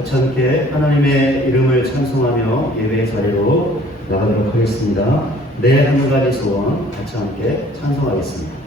같이 함께 하나님의 이름을 찬송하며 예배의 자리로 나가도록 하겠습니다. 내 한 가지 소원 같이 함께 찬송하겠습니다.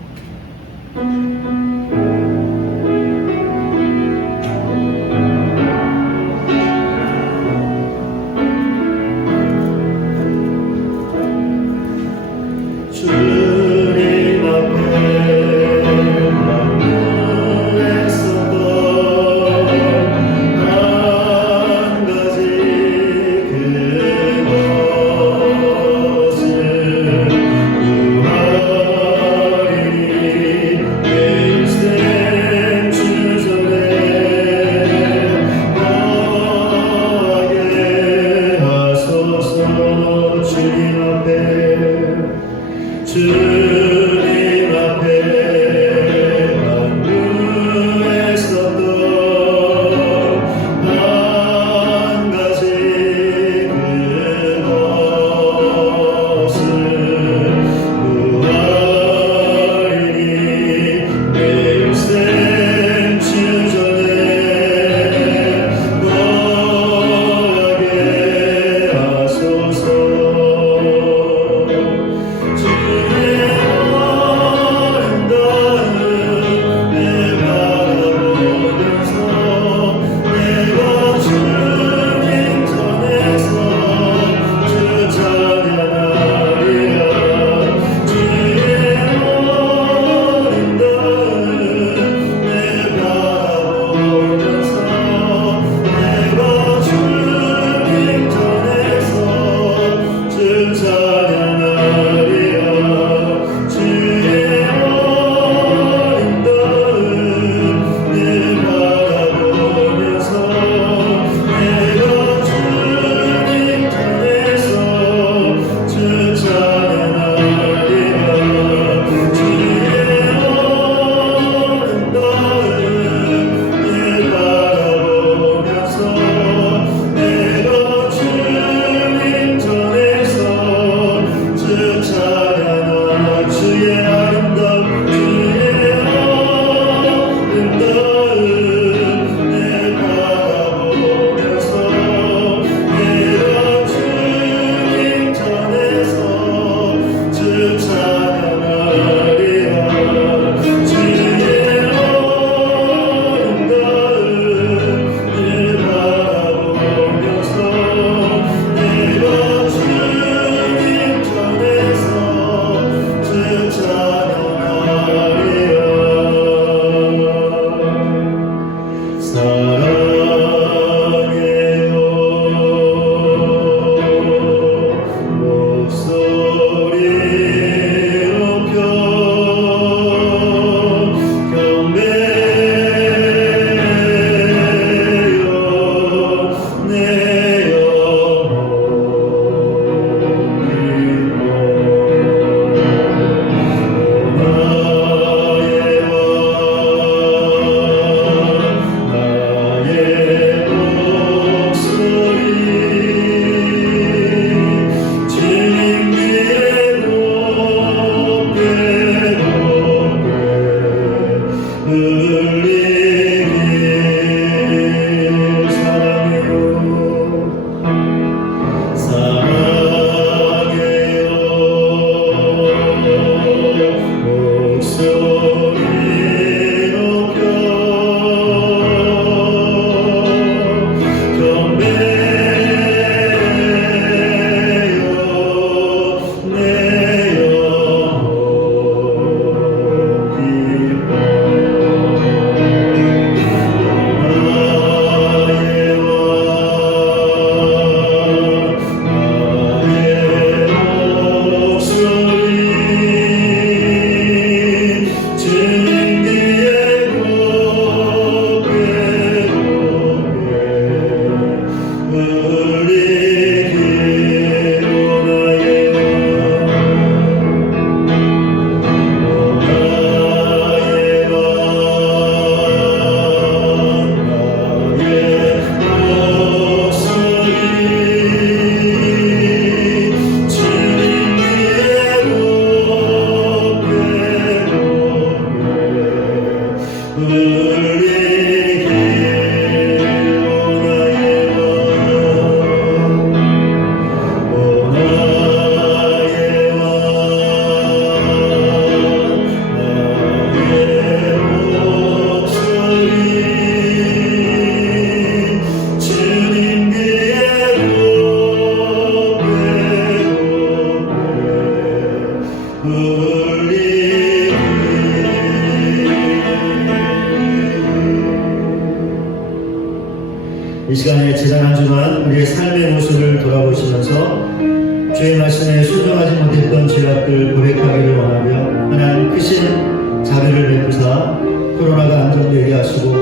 있는 우리의 삶의 모습을 돌아보시면서 주의 말씀에 순종하지 못했던 죄악들 고백하기를 원하며 하나님 크신 자비를 베푸사 코로나가 안정되게 하시고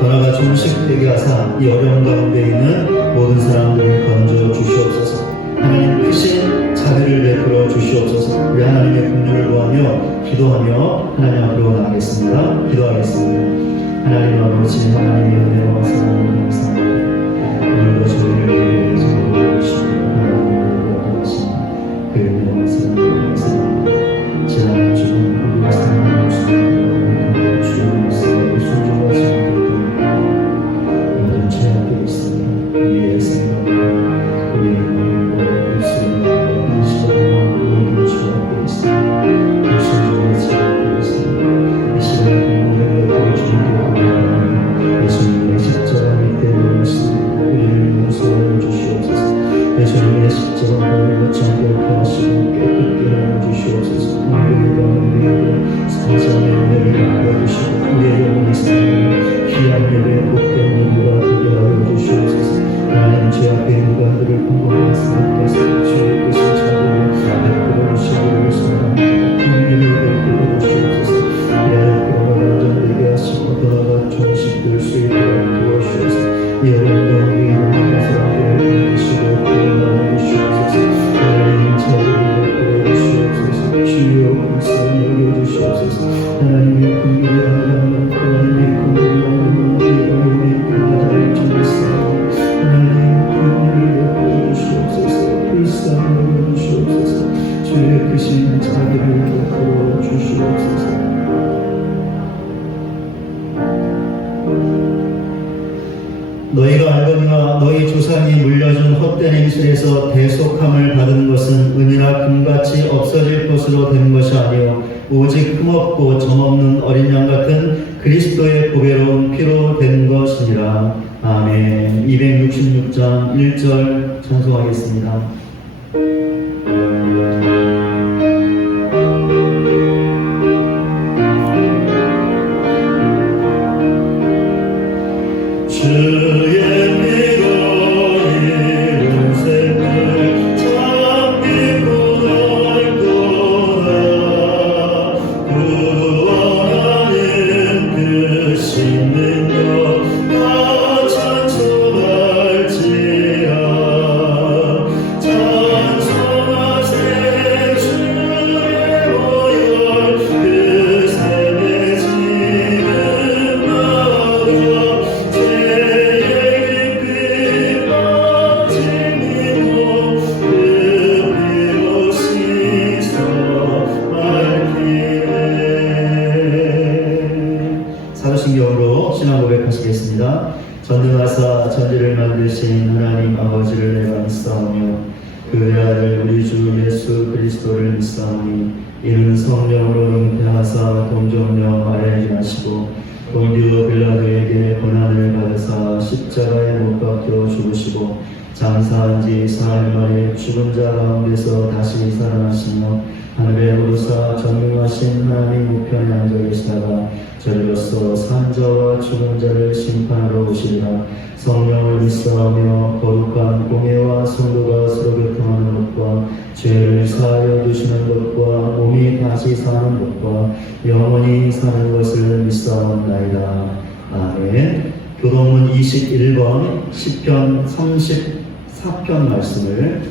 변화가 종식되게 하사 이 어려운 가운데 있는 모든 사람들을 건져 주시옵소서. 하나님 크신 자비를 베풀어 주시옵소서. 우리 하나님의 긍휼을 구하며 기도하며 하나님 앞으로 나가겠습니다. 기도하겠습니다. 하나님 아버지, 하나님의 은혜와 사랑을 감사합니다. 오늘도 저희를 위해 지켜주시고 하나님의 도와주시니 그 은혜와 사랑을 감사합니다. 지난 주는 우리의 사랑을 주시고 주의 말씀에 순종하지 못했던 모든 죄악들이 있습니다. 우리의 생각, 우리의 마음과 입술과 관심과 모든 죄악들이 있습니다. 불순종의 죄악들이 있습니다. 이 시간 공동의 것들을 준비하고 예수님의 십자가 밑에 놓으시고 우리를 용서하여 주시옵소서. 예수님의 십자가를 놓지 않게 하시고 깨끗게 하여 주시옵소서. 우리가 우리에게 사자의 은혜를 나눠주시고 우리의 영혼이 사는 귀한 예배의 복된 예배가 되게 하여 주시옵소서. 하나님 죄 앞에 있는 자들을 공고한 말씀께서 주의 뜻을 잡으며 베풀어 주시기를 소원합니다. 긍휼을 베풀어 주시옵소서. 코로나가 안정되게 하시고 변화가 종식될 수 있도록 도와주시옵소서. 이 어려운 가운데 있는 사람들을 건지시고 구원하여 주시옵소서. 하나님 자비를 베풀어 주시옵소서. 주여 불쌍히 여겨주시옵소서. 하나님의 긍휼을 하나님 하나님의 긍휼을 하나님 우리 불가자를 주옵소서. 하나님 긍휼을 베풀어 주시옵소서. 불쌍히 여겨주시옵소서. 주의 크신 자비를 베풀어 주시옵소서. 너희가 알거니와 너희 조상이 물려준 헛된 행실에서 대속함을 받은 것은 은이나 금같이 없어질 것으로 된 것이 아니요 오직 흠없고 점없는 어린 양 같은 그리스도의 보배로운 피로 된 것이니라. 아멘. 266장 1절 찬송하겠습니다. 사도신경으로 신앙 고백하시겠습니다. 전능하사 천지를 만드신 하나님 아버지를 내가 믿사오며 그의 아들 우리 주 예수 그리스도를 믿사오니 이는 성령으로 잉태하사 동정령 아래 지나시고 본디오 빌라도에게 고난을 받으사 십자가에 못 박혀 죽으시고 장사한 지 사흘 만에 죽은 자 가운데서 다시 살아나시며 하늘에 오르사 전능하신 하나님 우편에 앉아 계시다가 저리로서 산자와 죽은 자를 심판하러 오시리라. 성령을 믿사오며 거룩한 공예와 성도가 서로 교통하는 것과 죄를 사하여 주시는 것과 몸이 다시 사는 것과 영원히 사는 것을 믿사옵나이다. 아멘. 교동문 21번 시편 34편 말씀을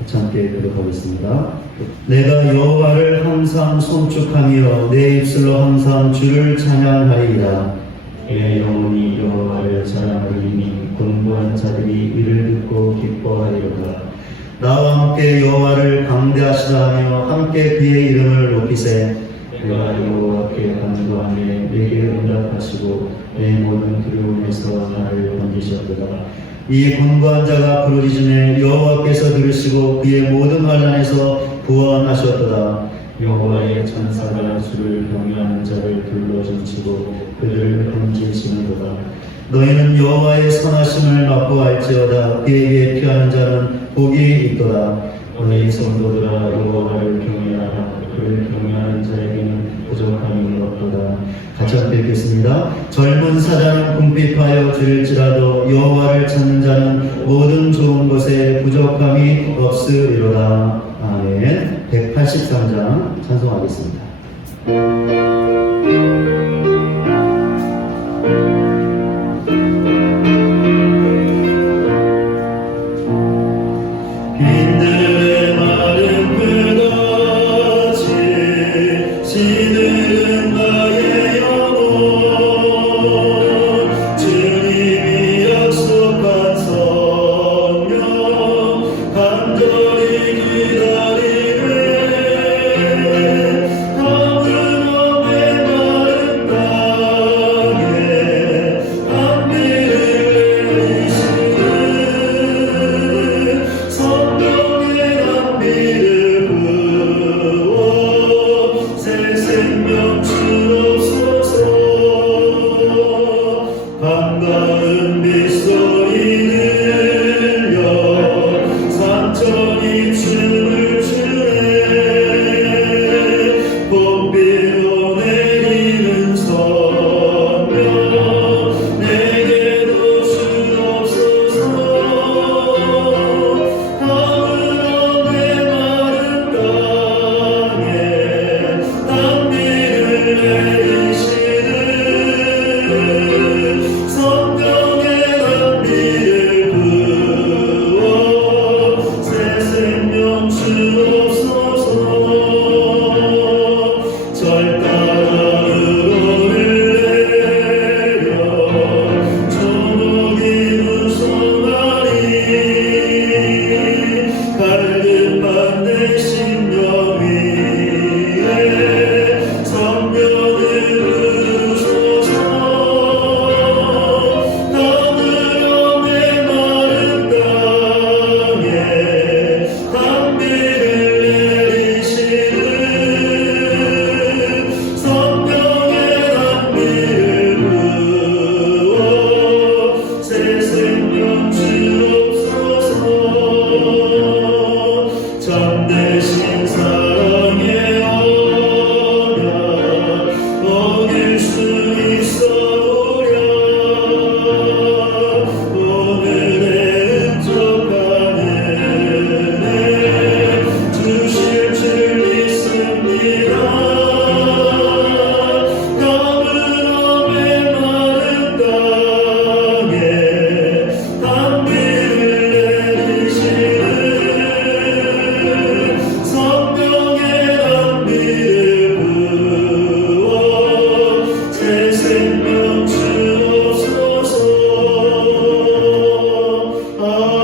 같이 함께 교독하겠습니다. 내가 여호와를 항상 송축하며 내 입술로 항상 주를 찬양하리이다. 내 영혼이 여호와를 찬양하리니 공부한 자들이 이를 듣고 기뻐하리로다. 나와 함께 여호와를 강대하시다 하며 함께 그의 이름을 높이세. 내가 여호와께 간구하니 내게 응답하시고 내 모든 두려움에서 나를 건지셨도다. 이 권고한 자가 부르짖음에 여호와께서 들으시고 그의 모든 환난에서 구원하셨도다. 여호와의 천사가 주를 경외하는 자를 둘러주시고 그를 건지시는도다. 너희는 여호와의 선하심을 맛보알지어다. 그에게 피하는 자는 복이 있도다. 너희 성도들아 여호와를 경외하라. 그를 경외하는 자에게는 부족함이 없도다. 같이 함께 읽겠습니다. 젊은 사자는 궁핍하여 줄일지라도 여호와를 찾는 자는 모든 좋은 것에 부족함이 없으리로다. 아멘. 183장 찬송하겠습니다. 빈들의 마른 끝없이 시들은 나의 영혼 주님이 약속한 성령 간절히 기다리네 담은 엄의 마른 땅에 단비를 내리시는 성령의 단비를 부어 새 생명 주옵소서. 반가운 빗소리 들려 산천이 춤을 추네 봄비로 내리는 성령 내게도 주옵소서. 가을함의 마른 땅에 단비를 내리시는 성령의 단비를 부어 새 생명 주옵소서. 절 따라 흘러내려 초목이 무성하니 갈등반 내 심령 위에 성령을 부르소서. 가물엄의 마른 땅에 단비를 내리시는 성령의 단비를 부어 새 생명 주옵소서. 참되신 사랑의 언약 어길 수 있어오랴 오늘의 흡족한 은혜 주실 줄 믿습니다. 가물엄의 마른 땅에 단비를 내리시는 성령의 단비를 부어 새 생명 주옵소서. 아멘.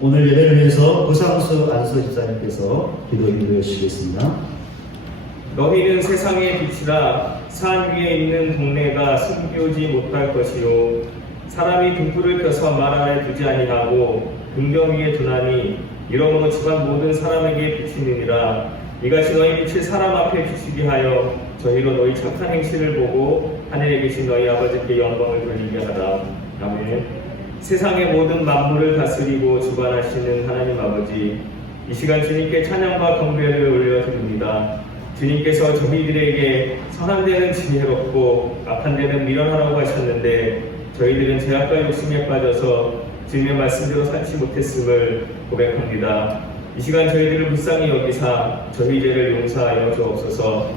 오늘 예배를 위해서 고상수 안수 집사님께서 기도 인도해 주시겠습니다. 너희는 세상의 빛이라 산 위에 있는 동네가 숨기우지 못할 것이요 사람이 등불을 켜서 말 아래 두지 아니하고 등경 위에 두나니 이러므로 집안 모든 사람에게 비치느니라. 이같이 너희 빛을 사람 앞에 비추게 하여 저희로 너희 착한 행실을 보고 하늘에 계신 너희 아버지께 영광을 돌리게 하라. 아멘. 세상의 모든 만물을 다스리고 주관하시는 하나님 아버지, 이 시간 주님께 찬양과 경배를 올려드립니다. 주님께서 저희들에게 선한 데는 지혜롭고 악한 데는 미련하라고 하셨는데 저희들은 죄악과 욕심에 빠져서 주님의 말씀대로 살지 못했음을 고백합니다. 이 시간 저희들을 불쌍히 여기사 저희 죄를 용서하여 주옵소서.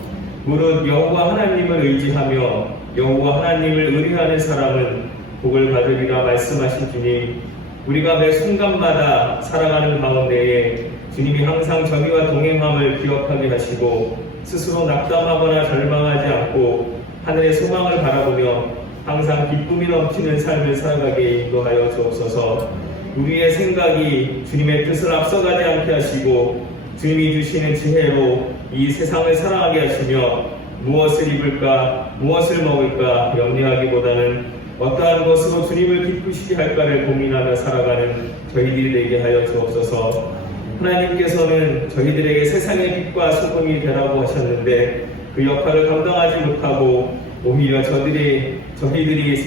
무릇 여호와 하나님을 의지하며 여호와 하나님을 의뢰하는 사람은 복을 받으리라 말씀하신 주님, 우리가 매 순간마다 살아가는 가운데에 주님이 항상 저희와 동행함을 기억하게 하시고 스스로 낙담하거나 절망하지 않고 하늘의 소망을 바라보며 항상 기쁨이 넘치는 삶을 살아가게 인도하여 주옵소서. 우리의 생각이 주님의 뜻을 앞서가지 않게 하시고 주님이 주시는 지혜로 이 세상을 살아가게 하시며 무엇을 입을까 무엇을 먹을까 염려하기보다는 어떠한 것으로 주님을 기쁘시게 할까를 고민하며 살아가는 저희들이 되게 하여 주옵소서. 하나님께서는 저희들에게 세상의 빛과 소금이 되라고 하셨는데 그 역할을 감당하지 못하고 오히려 저희들이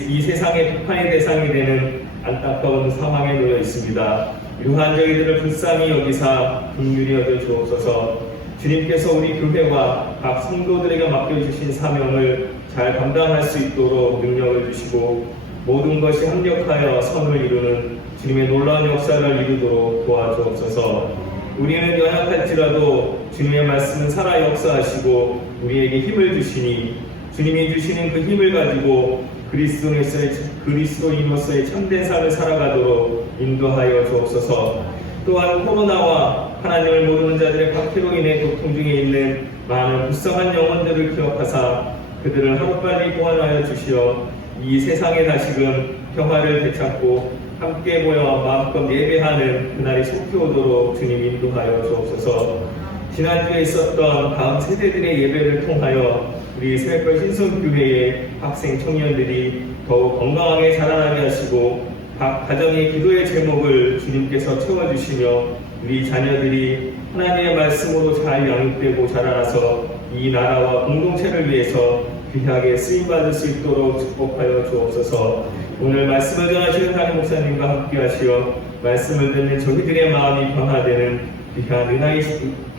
이 세상의 비판의 대상이 되는 안타까운 상황에 놓여 있습니다. 이러한 저희들을 불쌍히 여기사 긍휼히 여겨 주옵소서. 주님께서 우리 교회와 각 성도들에게 맡겨주신 사명을 잘 감당할 수 있도록 능력을 주시고 모든 것이 합력하여 선을 이루는 주님의 놀라운 역사를 이루도록 도와주옵소서. 우리는 연약할지라도 주님의 말씀은 살아 역사하시고 우리에게 힘을 주시니 주님이 주시는 그 힘을 가지고 그리스도인으로서의 참된 삶을 살아가도록 인도하여 주옵소서. 또한 코로나와 하나님을 모르는 자들의 박해로 인해 고통 중에 있는 많은 불쌍한 영혼들을 기억하사 그들을 하루빨리 구원하여 주시어 이 세상에 다시금 평화를 되찾고 함께 모여 마음껏 예배하는 그날이 속히 오도록 주님 인도하여 주옵소서. 지난주에 있었던 다음 세대들의 예배를 통하여 우리 새벽별 신성교회의 학생 청년들이 더욱 건강하게 자라나게 하시고 각 가정의 기도의 제목을 주님께서 채워주시며 우리 자녀들이 하나님의 말씀으로 잘 양육되고 자라나서 이 나라와 공동체를 위해서 귀하게 쓰임받을 수 있도록 축복하여 주옵소서. 오늘 말씀을 전하시는 담임 목사님과 함께 하시어 말씀을 듣는 저희들의 마음이 변화되는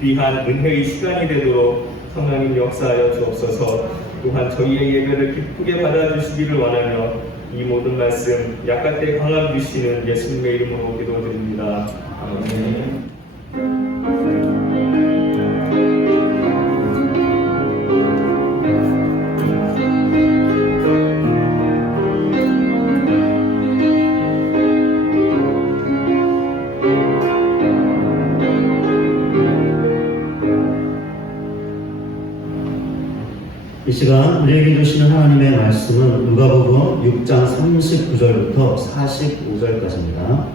귀한 은혜의 시간이 되도록 성령님 역사하여 주옵소서. 또한 저희의 예배를 기쁘게 받아주시기를 원하며 이 모든 말씀 약간 때 강함 주시는 예수님의 이름으로 기도드립니다. 아멘. 이 시간 우리에게 주시는 하나님의 말씀은 누가복음 6장 39절부터 45절까지입니다.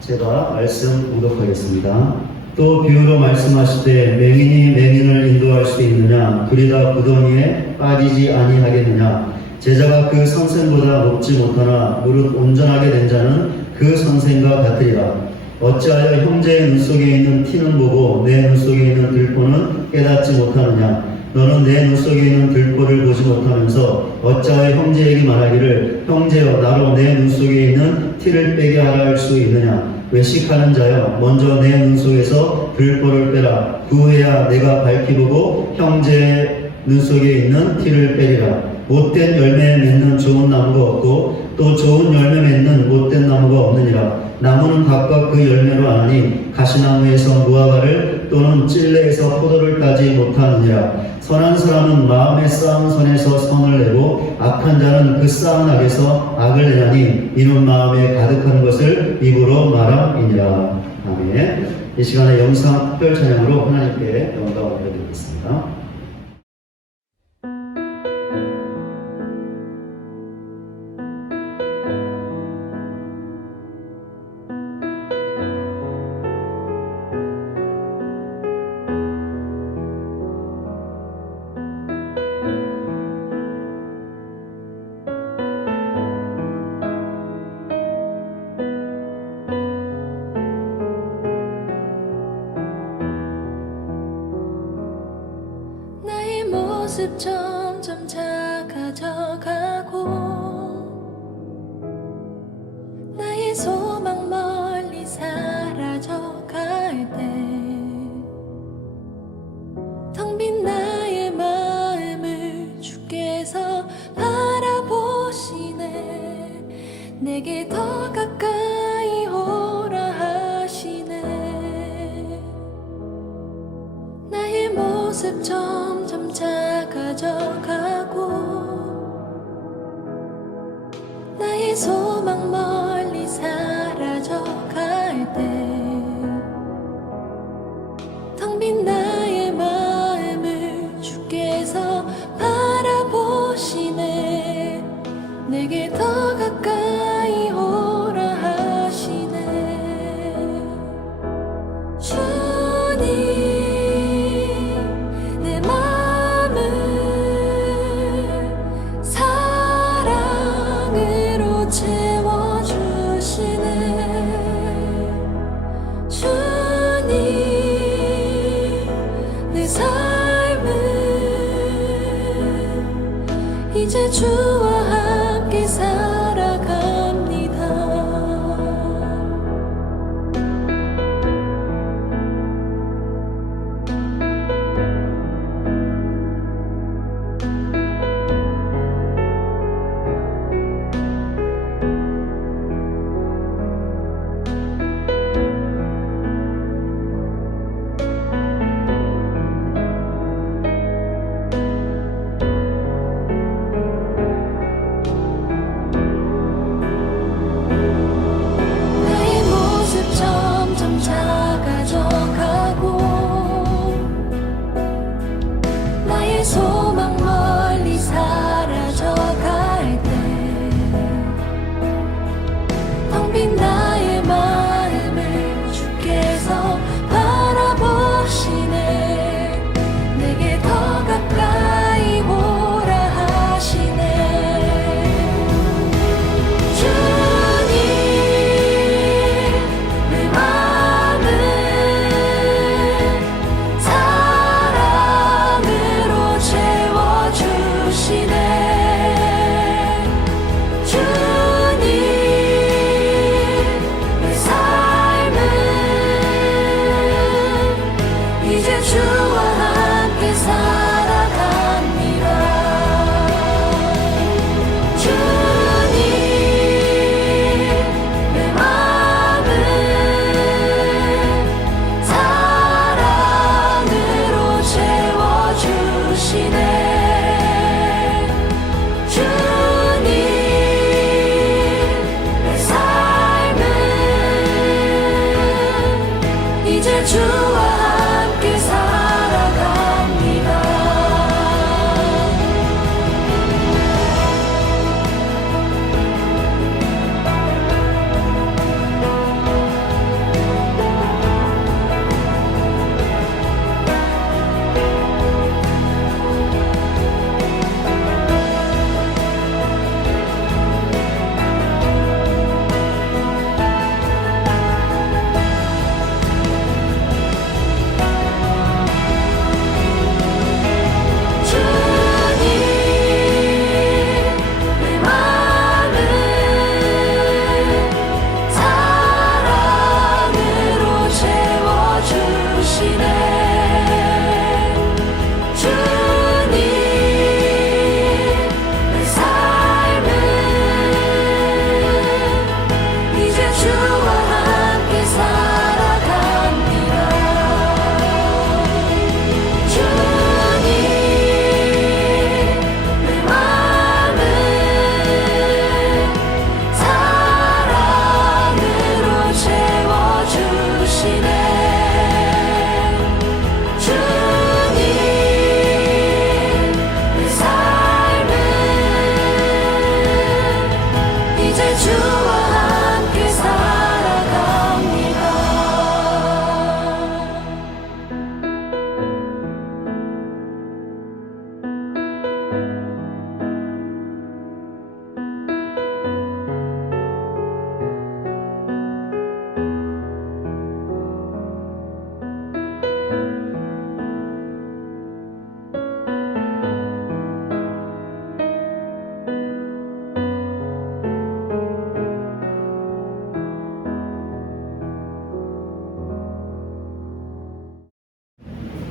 제가 말씀 공독하겠습니다. 또 비유로 말씀하시되 맹인이 맹인을 인도할 수 있느냐? 둘이 다 구덩이에 빠지지 아니하겠느냐? 제자가 그 선생보다 높지 못하나 무릇 온전하게 된 자는 그 선생과 같으리라. 어찌하여 형제의 눈 속에 있는 티는 보고 내 눈 속에 있는 들보는 깨닫지 못하느냐? 너는 내 눈 속에 있는 들보를 보지 못하면서 어찌하여 형제에게 말하기를 형제여 나로 내 눈 속에 있는 티를 빼게 하라 할 수 있느냐? 외식하는 자여 먼저 내 눈 속에서 들보를 빼라. 그 후에야 내가 밝히 보고 형제의 눈 속에 있는 티를 빼리라. 못된 열매 맺는 좋은 나무가 없고 또 좋은 열매 맺는 못된 나무가 없느니라. 나무는 각각 그 열매로 아나니 가시나무에서 무화과를 또는 찔레에서 포도를 따지 못하느니라. 선한 사람은 마음에 쌓은 선에서 선을 내고 악한 자는 그 쌓은 악에서 악을 내나니 이는 마음에 가득한 것을 입으로 말함이니라. 아멘. 이 시간에 영상 특별 찬양으로 하나님께 영광을 올려드리겠습니다. 모습 점점 작아져 가고 나의 소망 멀리 사라져 갈 때 텅 빈 나의 마음을 주께서 바라보시네. 내게 더 가까이 오라 하시네. 나의 모습 점점 작아져 가고 나의 소망 멀리 사라져 갈 때 텅 빈 나의 마음을 주께서 바라보시네. 내게 더 가까이 오라 하시네. 주님 이제 주와 함께 살아갑니다.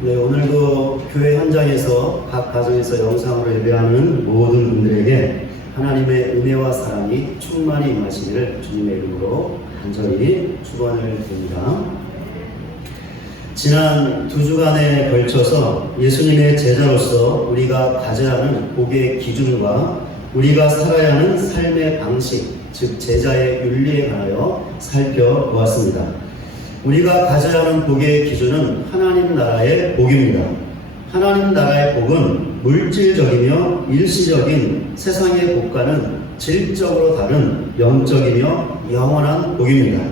네, 오늘도 교회 현장에서 각 가정에서 영상으로 예배하는 모든 분들에게 하나님의 은혜와 사랑이 충만히 임하시기를 주님의 이름으로 간절히 축원을 드립니다. 지난 2주간에 걸쳐서 예수님의 제자로서 우리가 가져야 하는 복의 기준과 우리가 살아야 하는 삶의 방식, 즉 제자의 윤리에 관하여 살펴보았습니다. 우리가 가져야 하는 복의 기준은 하나님 나라의 복입니다. 하나님 나라의 복은 물질적이며 일시적인 세상의 복과는 질적으로 다른 영적이며 영원한 복입니다.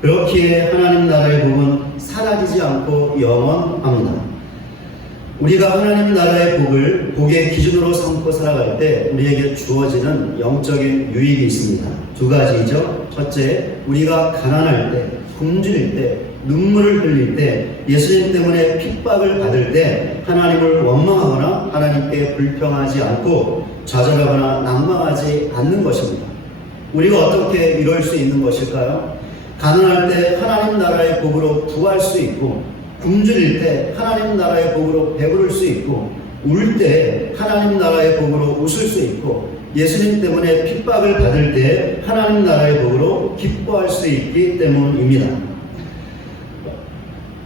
그렇기에 하나님 나라의 복은 사라지지 않고 영원합니다. 우리가 하나님 나라의 복을 복의 기준으로 삼고 살아갈 때 우리에게 주어지는 영적인 유익이 있습니다. 2가지이죠. 첫째, 우리가 가난할 때, 굶주릴 때, 눈물을 흘릴 때, 예수님 때문에 핍박을 받을 때 하나님을 원망하거나 하나님께 불평하지 않고 좌절하거나 낭망하지 않는 것입니다. 우리가 어떻게 이럴 수 있는 것일까요? 가난할 때 하나님 나라의 복으로 부할 수 있고, 굶주릴 때 하나님 나라의 복으로 배부를 수 있고, 울 때 하나님 나라의 복으로 웃을 수 있고, 예수님 때문에 핍박을 받을 때 하나님 나라의 복으로 기뻐할 수 있기 때문입니다.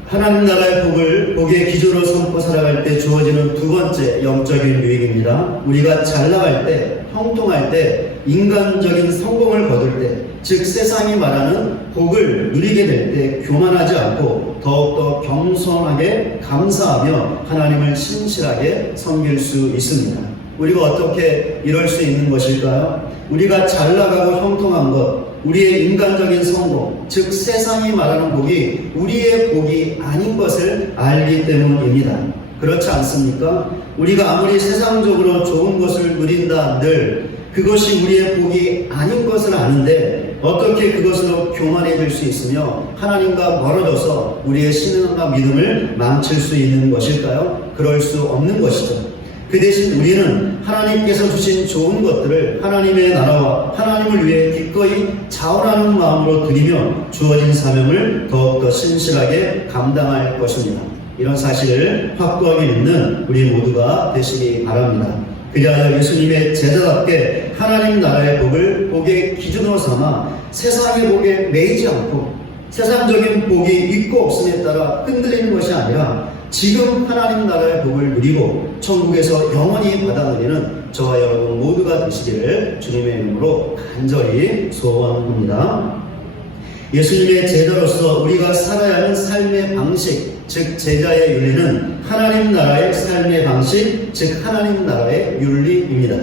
하나님 나라의 복을 복의 기준으로 삼고 살아갈 때 주어지는 2번째 영적인 유익입니다. 우리가 잘 나갈 때, 형통할 때, 인간적인 성공을 거둘 때, 즉 세상이 말하는 복을 누리게 될 때 교만하지 않고 더욱더 겸손하게 감사하며 하나님을 신실하게 섬길 수 있습니다. 우리가 어떻게 이럴 수 있는 것일까요? 우리가 잘 나가고 형통한 것, 우리의 인간적인 성공, 즉 세상이 말하는 복이 우리의 복이 아닌 것을 알기 때문입니다. 그렇지 않습니까? 우리가 아무리 세상적으로 좋은 것을 누린다 한들 그것이 우리의 복이 아닌 것을 아는데 어떻게 그것으로 교만해질 수 있으며 하나님과 멀어져서 우리의 신앙과 믿음을 망칠 수 있는 것일까요? 그럴 수 없는 것이죠. 그 대신 우리는 하나님께서 주신 좋은 것들을 하나님의 나라와 하나님을 위해 기꺼이 자원하는 마음으로 드리며 주어진 사명을 더욱더 신실하게 감당할 것입니다. 이런 사실을 확고하게 믿는 우리 모두가 되시기 바랍니다. 그리하여 예수님의 제자답게 하나님 나라의 복을 복의 기준으로 삼아 세상의 복에 매이지 않고 세상적인 복이 있고 없음에 따라 흔들리는 것이 아니라 지금 하나님 나라의 복을 누리고 천국에서 영원히 받아 누리는 저와 여러분 모두가 되시기를 주님의 이름으로 간절히 소원합니다. 예수님의 제자로서 우리가 살아야 하는 삶의 방식, 즉 제자의 윤리는 하나님 나라의 삶의 방식, 즉 하나님 나라의 윤리입니다.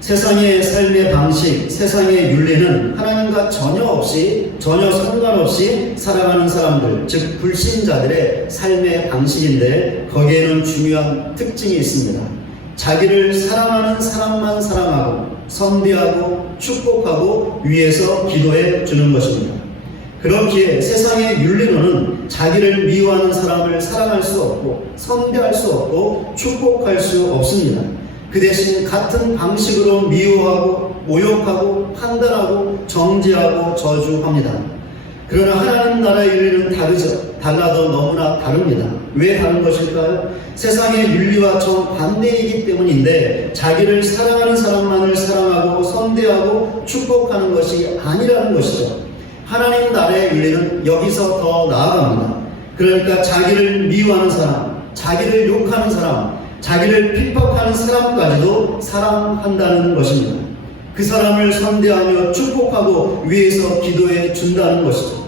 세상의 삶의 방식, 세상의 윤리는 하나님과 전혀 상관없이 살아가는 사람들, 즉 불신자들의 삶의 방식인데 거기에는 중요한 특징이 있습니다. 자기를 사랑하는 사람만 사랑하고 선대하고 축복하고 위해서 기도해 주는 것입니다. 그렇기에 세상의 윤리로는 자기를 미워하는 사람을 사랑할 수 없고 선대할 수 없고 축복할 수 없습니다. 그 대신 같은 방식으로 미워하고 모욕하고 판단하고 정죄하고 저주합니다. 그러나 하나님 나라의 윤리는 다르죠. 달라도 너무나 다릅니다. 왜 다른 것일까요? 세상의 윤리와 정반대이기 때문인데 자기를 사랑하는 사람만을 사랑하고 선대하고 축복하는 것이 아니라는 것이죠. 하나님 나라의 윤리는 여기서 더 나아갑니다. 그러니까 자기를 미워하는 사람, 자기를 욕하는 사람, 자기를 핍박하는 사람까지도 사랑한다는 것입니다. 그 사람을 선대하며 축복하고 위해서 기도해 준다는 것이죠.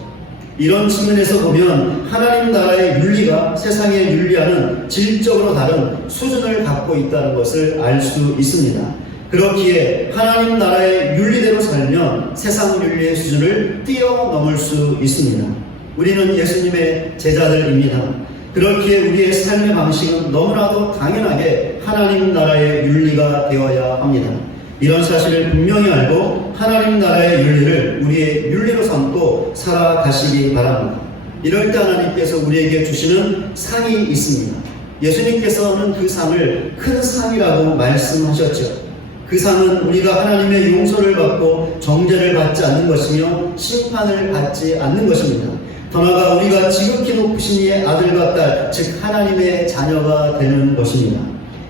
이런 측면에서 보면 하나님 나라의 윤리가 세상의 윤리와는 질적으로 다른 수준을 갖고 있다는 것을 알 수 있습니다. 그렇기에 하나님 나라의 윤리대로 살면 세상 윤리의 수준을 뛰어넘을 수 있습니다. 우리는 예수님의 제자들입니다. 그렇기에 우리의 삶의 방식은 너무나도 당연하게 하나님 나라의 윤리가 되어야 합니다. 이런 사실을 분명히 알고 하나님 나라의 윤리를 우리의 윤리로 삼고 살아가시기 바랍니다. 이럴 때 하나님께서 우리에게 주시는 상이 있습니다. 예수님께서는 그 상을 큰 상이라고 말씀하셨죠. 그 상은 우리가 하나님의 용서를 받고 정죄를 받지 않는 것이며 심판을 받지 않는 것입니다. 더 나아가 우리가 지극히 높으신 이의 아들과 딸, 즉 하나님의 자녀가 되는 것입니다.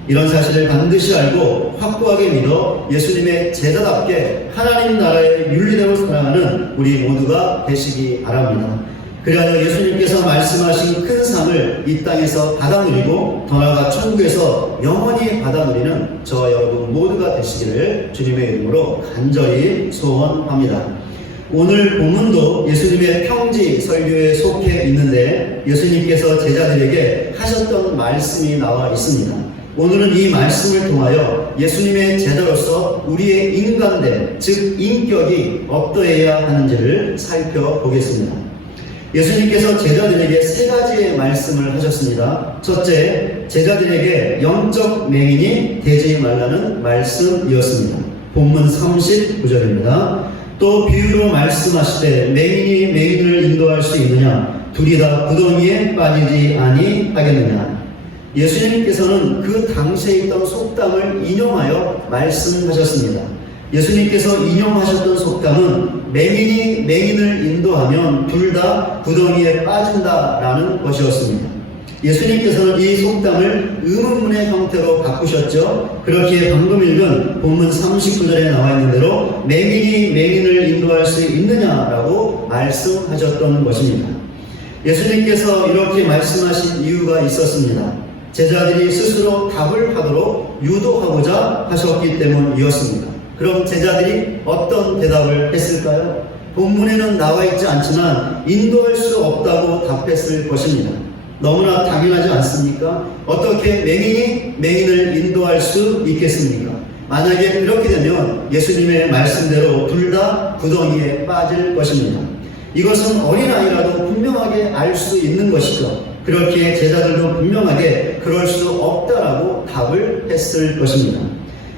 이런 사실을 반드시 알고 확고하게 믿어 예수님의 제자답게 하나님 나라의 윤리대로 살아가는 우리 모두가 되시기 바랍니다. 그리하여 예수님께서 말씀하신 큰 상을 이 땅에서 받아 누리고 더 나아가 천국에서 영원히 받아 누리는 저와 여러분 모두가 되시기를 주님의 이름으로 간절히 소원합니다. 오늘 본문도 예수님의 평지 설교에 속해 있는데 예수님께서 제자들에게 하셨던 말씀이 나와 있습니다. 오늘은 이 말씀을 통하여 예수님의 제자로서 우리의 인간됨, 즉 인격이 어떠해야 하는지를 살펴보겠습니다. 예수님께서 제자들에게 세 가지의 말씀을 하셨습니다. 첫째, 제자들에게 영적 맹인이 되지 말라는 말씀이었습니다. 본문 39절입니다. 또 비유로 말씀하시되 맹인이 맹인을 인도할 수 있느냐? 둘이 다 구덩이에 빠지지 아니하겠느냐? 예수님께서는 그 당시에 있던 속담을 인용하여 말씀하셨습니다. 예수님께서 인용하셨던 속담은 맹인이 맹인을 인도하면 둘 다 구덩이에 빠진다라는 것이었습니다. 예수님께서는 이 속담을 의문문의 형태로 바꾸셨죠. 그렇기에 방금 읽은 본문 39절에 나와 있는 대로 맹인이 맹인을 인도할 수 있느냐라고 말씀하셨던 것입니다. 예수님께서 이렇게 말씀하신 이유가 있었습니다. 제자들이 스스로 답을 하도록 유도하고자 하셨기 때문이었습니다. 그럼 제자들이 어떤 대답을 했을까요? 본문에는 나와 있지 않지만 인도할 수 없다고 답했을 것입니다. 너무나 당연하지 않습니까? 어떻게 맹인이 맹인을 인도할 수 있겠습니까? 만약에 그렇게 되면 예수님의 말씀대로 둘 다 구덩이에 빠질 것입니다. 이것은 어린아이라도 분명하게 알 수 있는 것이죠. 그렇기에 제자들도 분명하게 그럴 수 없다라고 답을 했을 것입니다.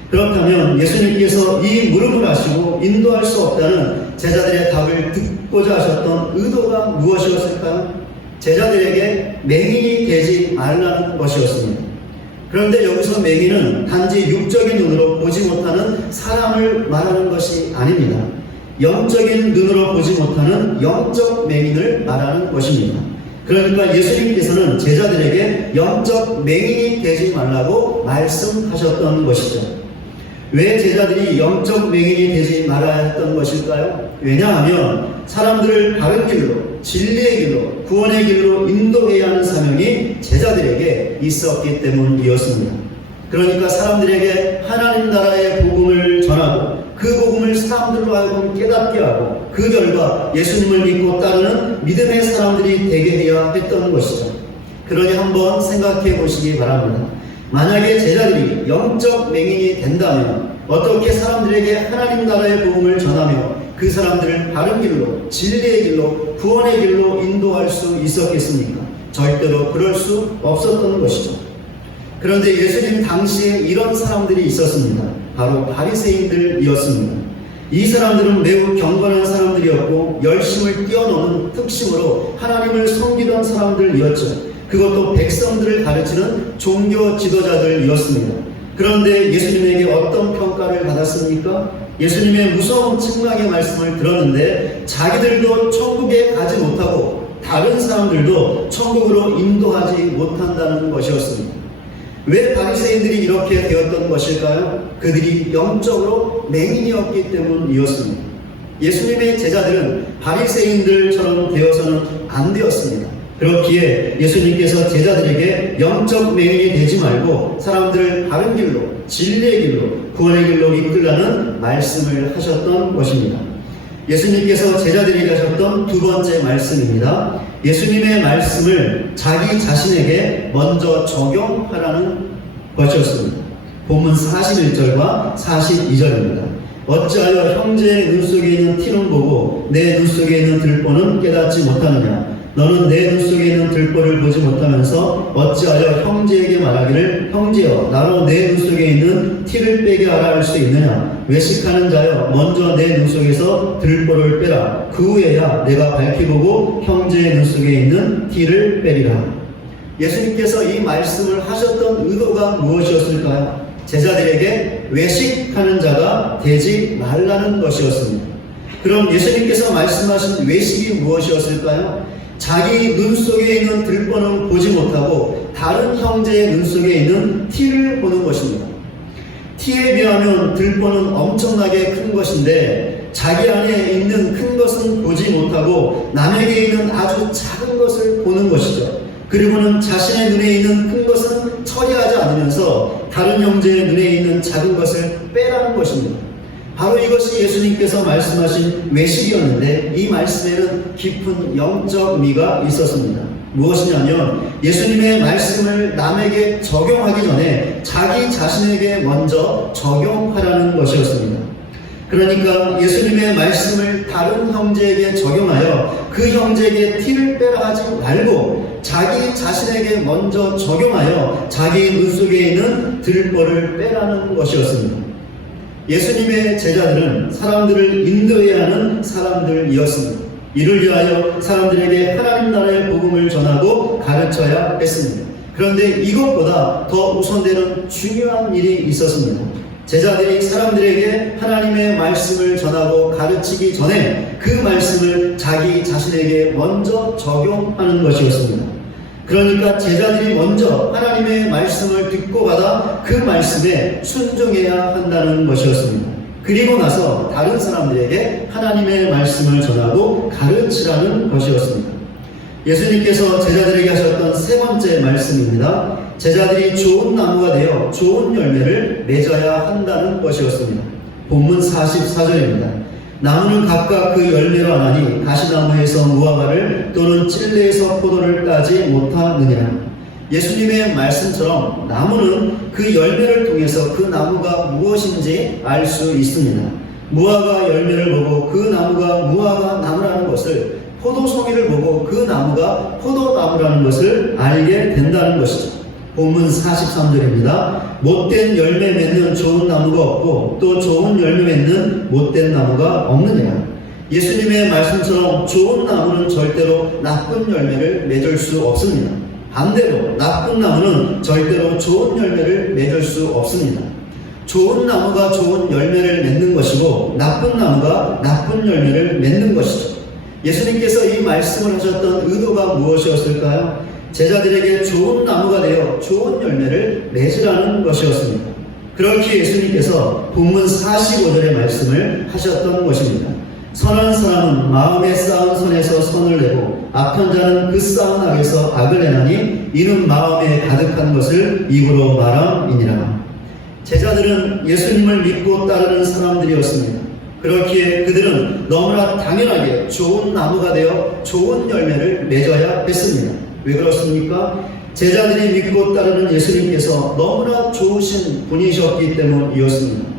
그렇다면 예수님께서 이 물음을 하시고 인도할 수 없다는 제자들의 답을 듣고자 하셨던 의도가 무엇이었을까요? 제자들에게 맹인이 되지 말라는 것이었습니다. 그런데 여기서 맹인은 단지 육적인 눈으로 보지 못하는 사람을 말하는 것이 아닙니다. 영적인 눈으로 보지 못하는 영적 맹인을 말하는 것입니다. 그러니까 예수님께서는 제자들에게 영적 맹인이 되지 말라고 말씀하셨던 것이죠. 왜 제자들이 영적 맹인이 되지 말아야 했던 것일까요? 왜냐하면 사람들을 바른 길로, 진리의 길로, 구원의 길로 인도해야 하는 사명이 제자들에게 있었기 때문이었습니다. 그러니까 사람들에게 하나님 나라의 복음을 전하고 그 복음을 사람들로 하여금 깨닫게 하고 그 결과 예수님을 믿고 따르는 믿음의 사람들이 되게 해야 했던 것이죠. 그러니 한번 생각해 보시기 바랍니다. 만약에 제자들이 영적 맹인이 된다면 어떻게 사람들에게 하나님 나라의 복음을 전하며 그 사람들을 바른 길로, 진리의 길로, 구원의 길로 인도할 수 있었겠습니까? 절대로 그럴 수 없었던 것이죠. 그런데 예수님 당시에 이런 사람들이 있었습니다. 바로 바리새인들이었습니다. 이 사람들은 매우 경건한 사람들이었고 열심을 뛰어넘은 특심으로 하나님을 섬기던 사람들이었죠. 그것도 백성들을 가르치는 종교 지도자들이었습니다. 그런데 예수님에게 어떤 평가를 받았습니까? 예수님의 무서운 책망의 말씀을 들었는데 자기들도 천국에 가지 못하고 다른 사람들도 천국으로 인도하지 못한다는 것이었습니다. 왜 바리새인들이 이렇게 되었던 것일까요? 그들이 영적으로 맹인이었기 때문이었습니다. 예수님의 제자들은 바리새인들처럼 되어서는 안 되었습니다. 그렇기에 예수님께서 제자들에게 영적 맹인이 되지 말고 사람들을 바른 길로, 진리의 길로, 구원의 길로 이끌라는 말씀을 하셨던 것입니다. 예수님께서 제자들에게 하셨던 두 번째 말씀입니다. 예수님의 말씀을 자기 자신에게 먼저 적용하라는 것이었습니다. 본문 41절과 42절입니다. 어찌하여 형제의 눈 속에 있는 티는 보고 내 눈 속에 있는 들보는 깨닫지 못하느냐? 너는 내 눈 속에 있는 들보를 보지 못하면서 어찌하여 형제에게 말하기를 형제여 나로 내 눈 속에 있는 티를 빼게 하라 할 수 있느냐? 외식하는 자여 먼저 내 눈 속에서 들보를 빼라. 그 후에야 내가 밝히 보고 형제의 눈 속에 있는 티를 빼리라. 예수님께서 이 말씀을 하셨던 의도가 무엇이었을까요? 제자들에게 외식하는 자가 되지 말라는 것이었습니다. 그럼 예수님께서 말씀하신 외식이 무엇이었을까요? 자기 눈 속에 있는 들보는 보지 못하고 다른 형제의 눈 속에 있는 티를 보는 것입니다. 티에 비하면 들보는 엄청나게 큰 것인데 자기 안에 있는 큰 것은 보지 못하고 남에게 있는 아주 작은 것을 보는 것이죠. 그리고는 자신의 눈에 있는 큰 것은 처리하지 않으면서 다른 형제의 눈에 있는 작은 것을 빼라는 것입니다. 바로 이것이 예수님께서 말씀하신 외식이었는데 이 말씀에는 깊은 영적 의미가 있었습니다. 무엇이냐면 예수님의 말씀을 남에게 적용하기 전에 자기 자신에게 먼저 적용하라는 것이었습니다. 그러니까 예수님의 말씀을 다른 형제에게 적용하여 그 형제에게 티를 빼라 하지 말고 자기 자신에게 먼저 적용하여 자기 눈 속에 있는 들보를 빼라는 것이었습니다. 예수님의 제자들은 사람들을 인도해야 하는 사람들이었습니다. 이를 위하여 사람들에게 하나님 나라의 복음을 전하고 가르쳐야 했습니다. 그런데 이것보다 더 우선되는 중요한 일이 있었습니다. 제자들이 사람들에게 하나님의 말씀을 전하고 가르치기 전에 그 말씀을 자기 자신에게 먼저 적용하는 것이었습니다. 그러니까 제자들이 먼저 하나님의 말씀을 듣고 받아 그 말씀에 순종해야 한다는 것이었습니다. 그리고 나서 다른 사람들에게 하나님의 말씀을 전하고 가르치라는 것이었습니다. 예수님께서 제자들에게 하셨던 세 번째 말씀입니다. 제자들이 좋은 나무가 되어 좋은 열매를 맺어야 한다는 것이었습니다. 본문 44절입니다. 나무는 각각 그 열매로 하나니 가시나무에서 무화과를 또는 찔레에서 포도를 따지 못하느니라. 예수님의 말씀처럼 나무는 그 열매를 통해서 그 나무가 무엇인지 알 수 있습니다. 무화과 열매를 보고 그 나무가 무화과 나무라는 것을, 포도송이를 보고 그 나무가 포도나무라는 것을 알게 된다는 것이죠. 본문 43절입니다. 못된 열매 맺는 좋은 나무가 없고 또 좋은 열매 맺는 못된 나무가 없느니라. 예수님의 말씀처럼 좋은 나무는 절대로 나쁜 열매를 맺을 수 없습니다. 반대로 나쁜 나무는 절대로 좋은 열매를 맺을 수 없습니다. 좋은 나무가 좋은 열매를 맺는 것이고 나쁜 나무가 나쁜 열매를 맺는 것이죠. 예수님께서 이 말씀을 하셨던 의도가 무엇이었을까요? 제자들에게 좋은 나무가 되어 좋은 열매를 맺으라는 것이었습니다. 그렇게 예수님께서 본문 45절의 말씀을 하셨던 것입니다. 선한 사람은 마음에 쌓은 선에서 선을 내고 악한 자는 그 쌓은 악에서 악을 내나니 이는 마음에 가득한 것을 입으로 말함이니라. 제자들은 예수님을 믿고 따르는 사람들이었습니다. 그렇기에 그들은 너무나 당연하게 좋은 나무가 되어 좋은 열매를 맺어야 했습니다. 왜 그렇습니까? 제자들이 믿고 따르는 예수님께서 너무나 좋으신 분이셨기 때문이었습니다.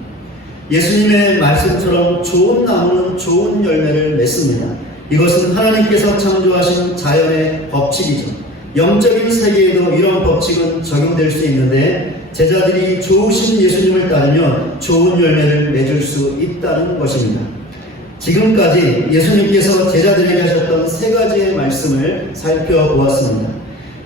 예수님의 말씀처럼 좋은 나무는 좋은 열매를 맺습니다. 이것은 하나님께서 창조하신 자연의 법칙이죠. 영적인 세계에도 이런 법칙은 적용될 수 있는데 제자들이 좋으신 예수님을 따르면 좋은 열매를 맺을 수 있다는 것입니다. 지금까지 예수님께서 제자들에게 하셨던 세 가지의 말씀을 살펴보았습니다.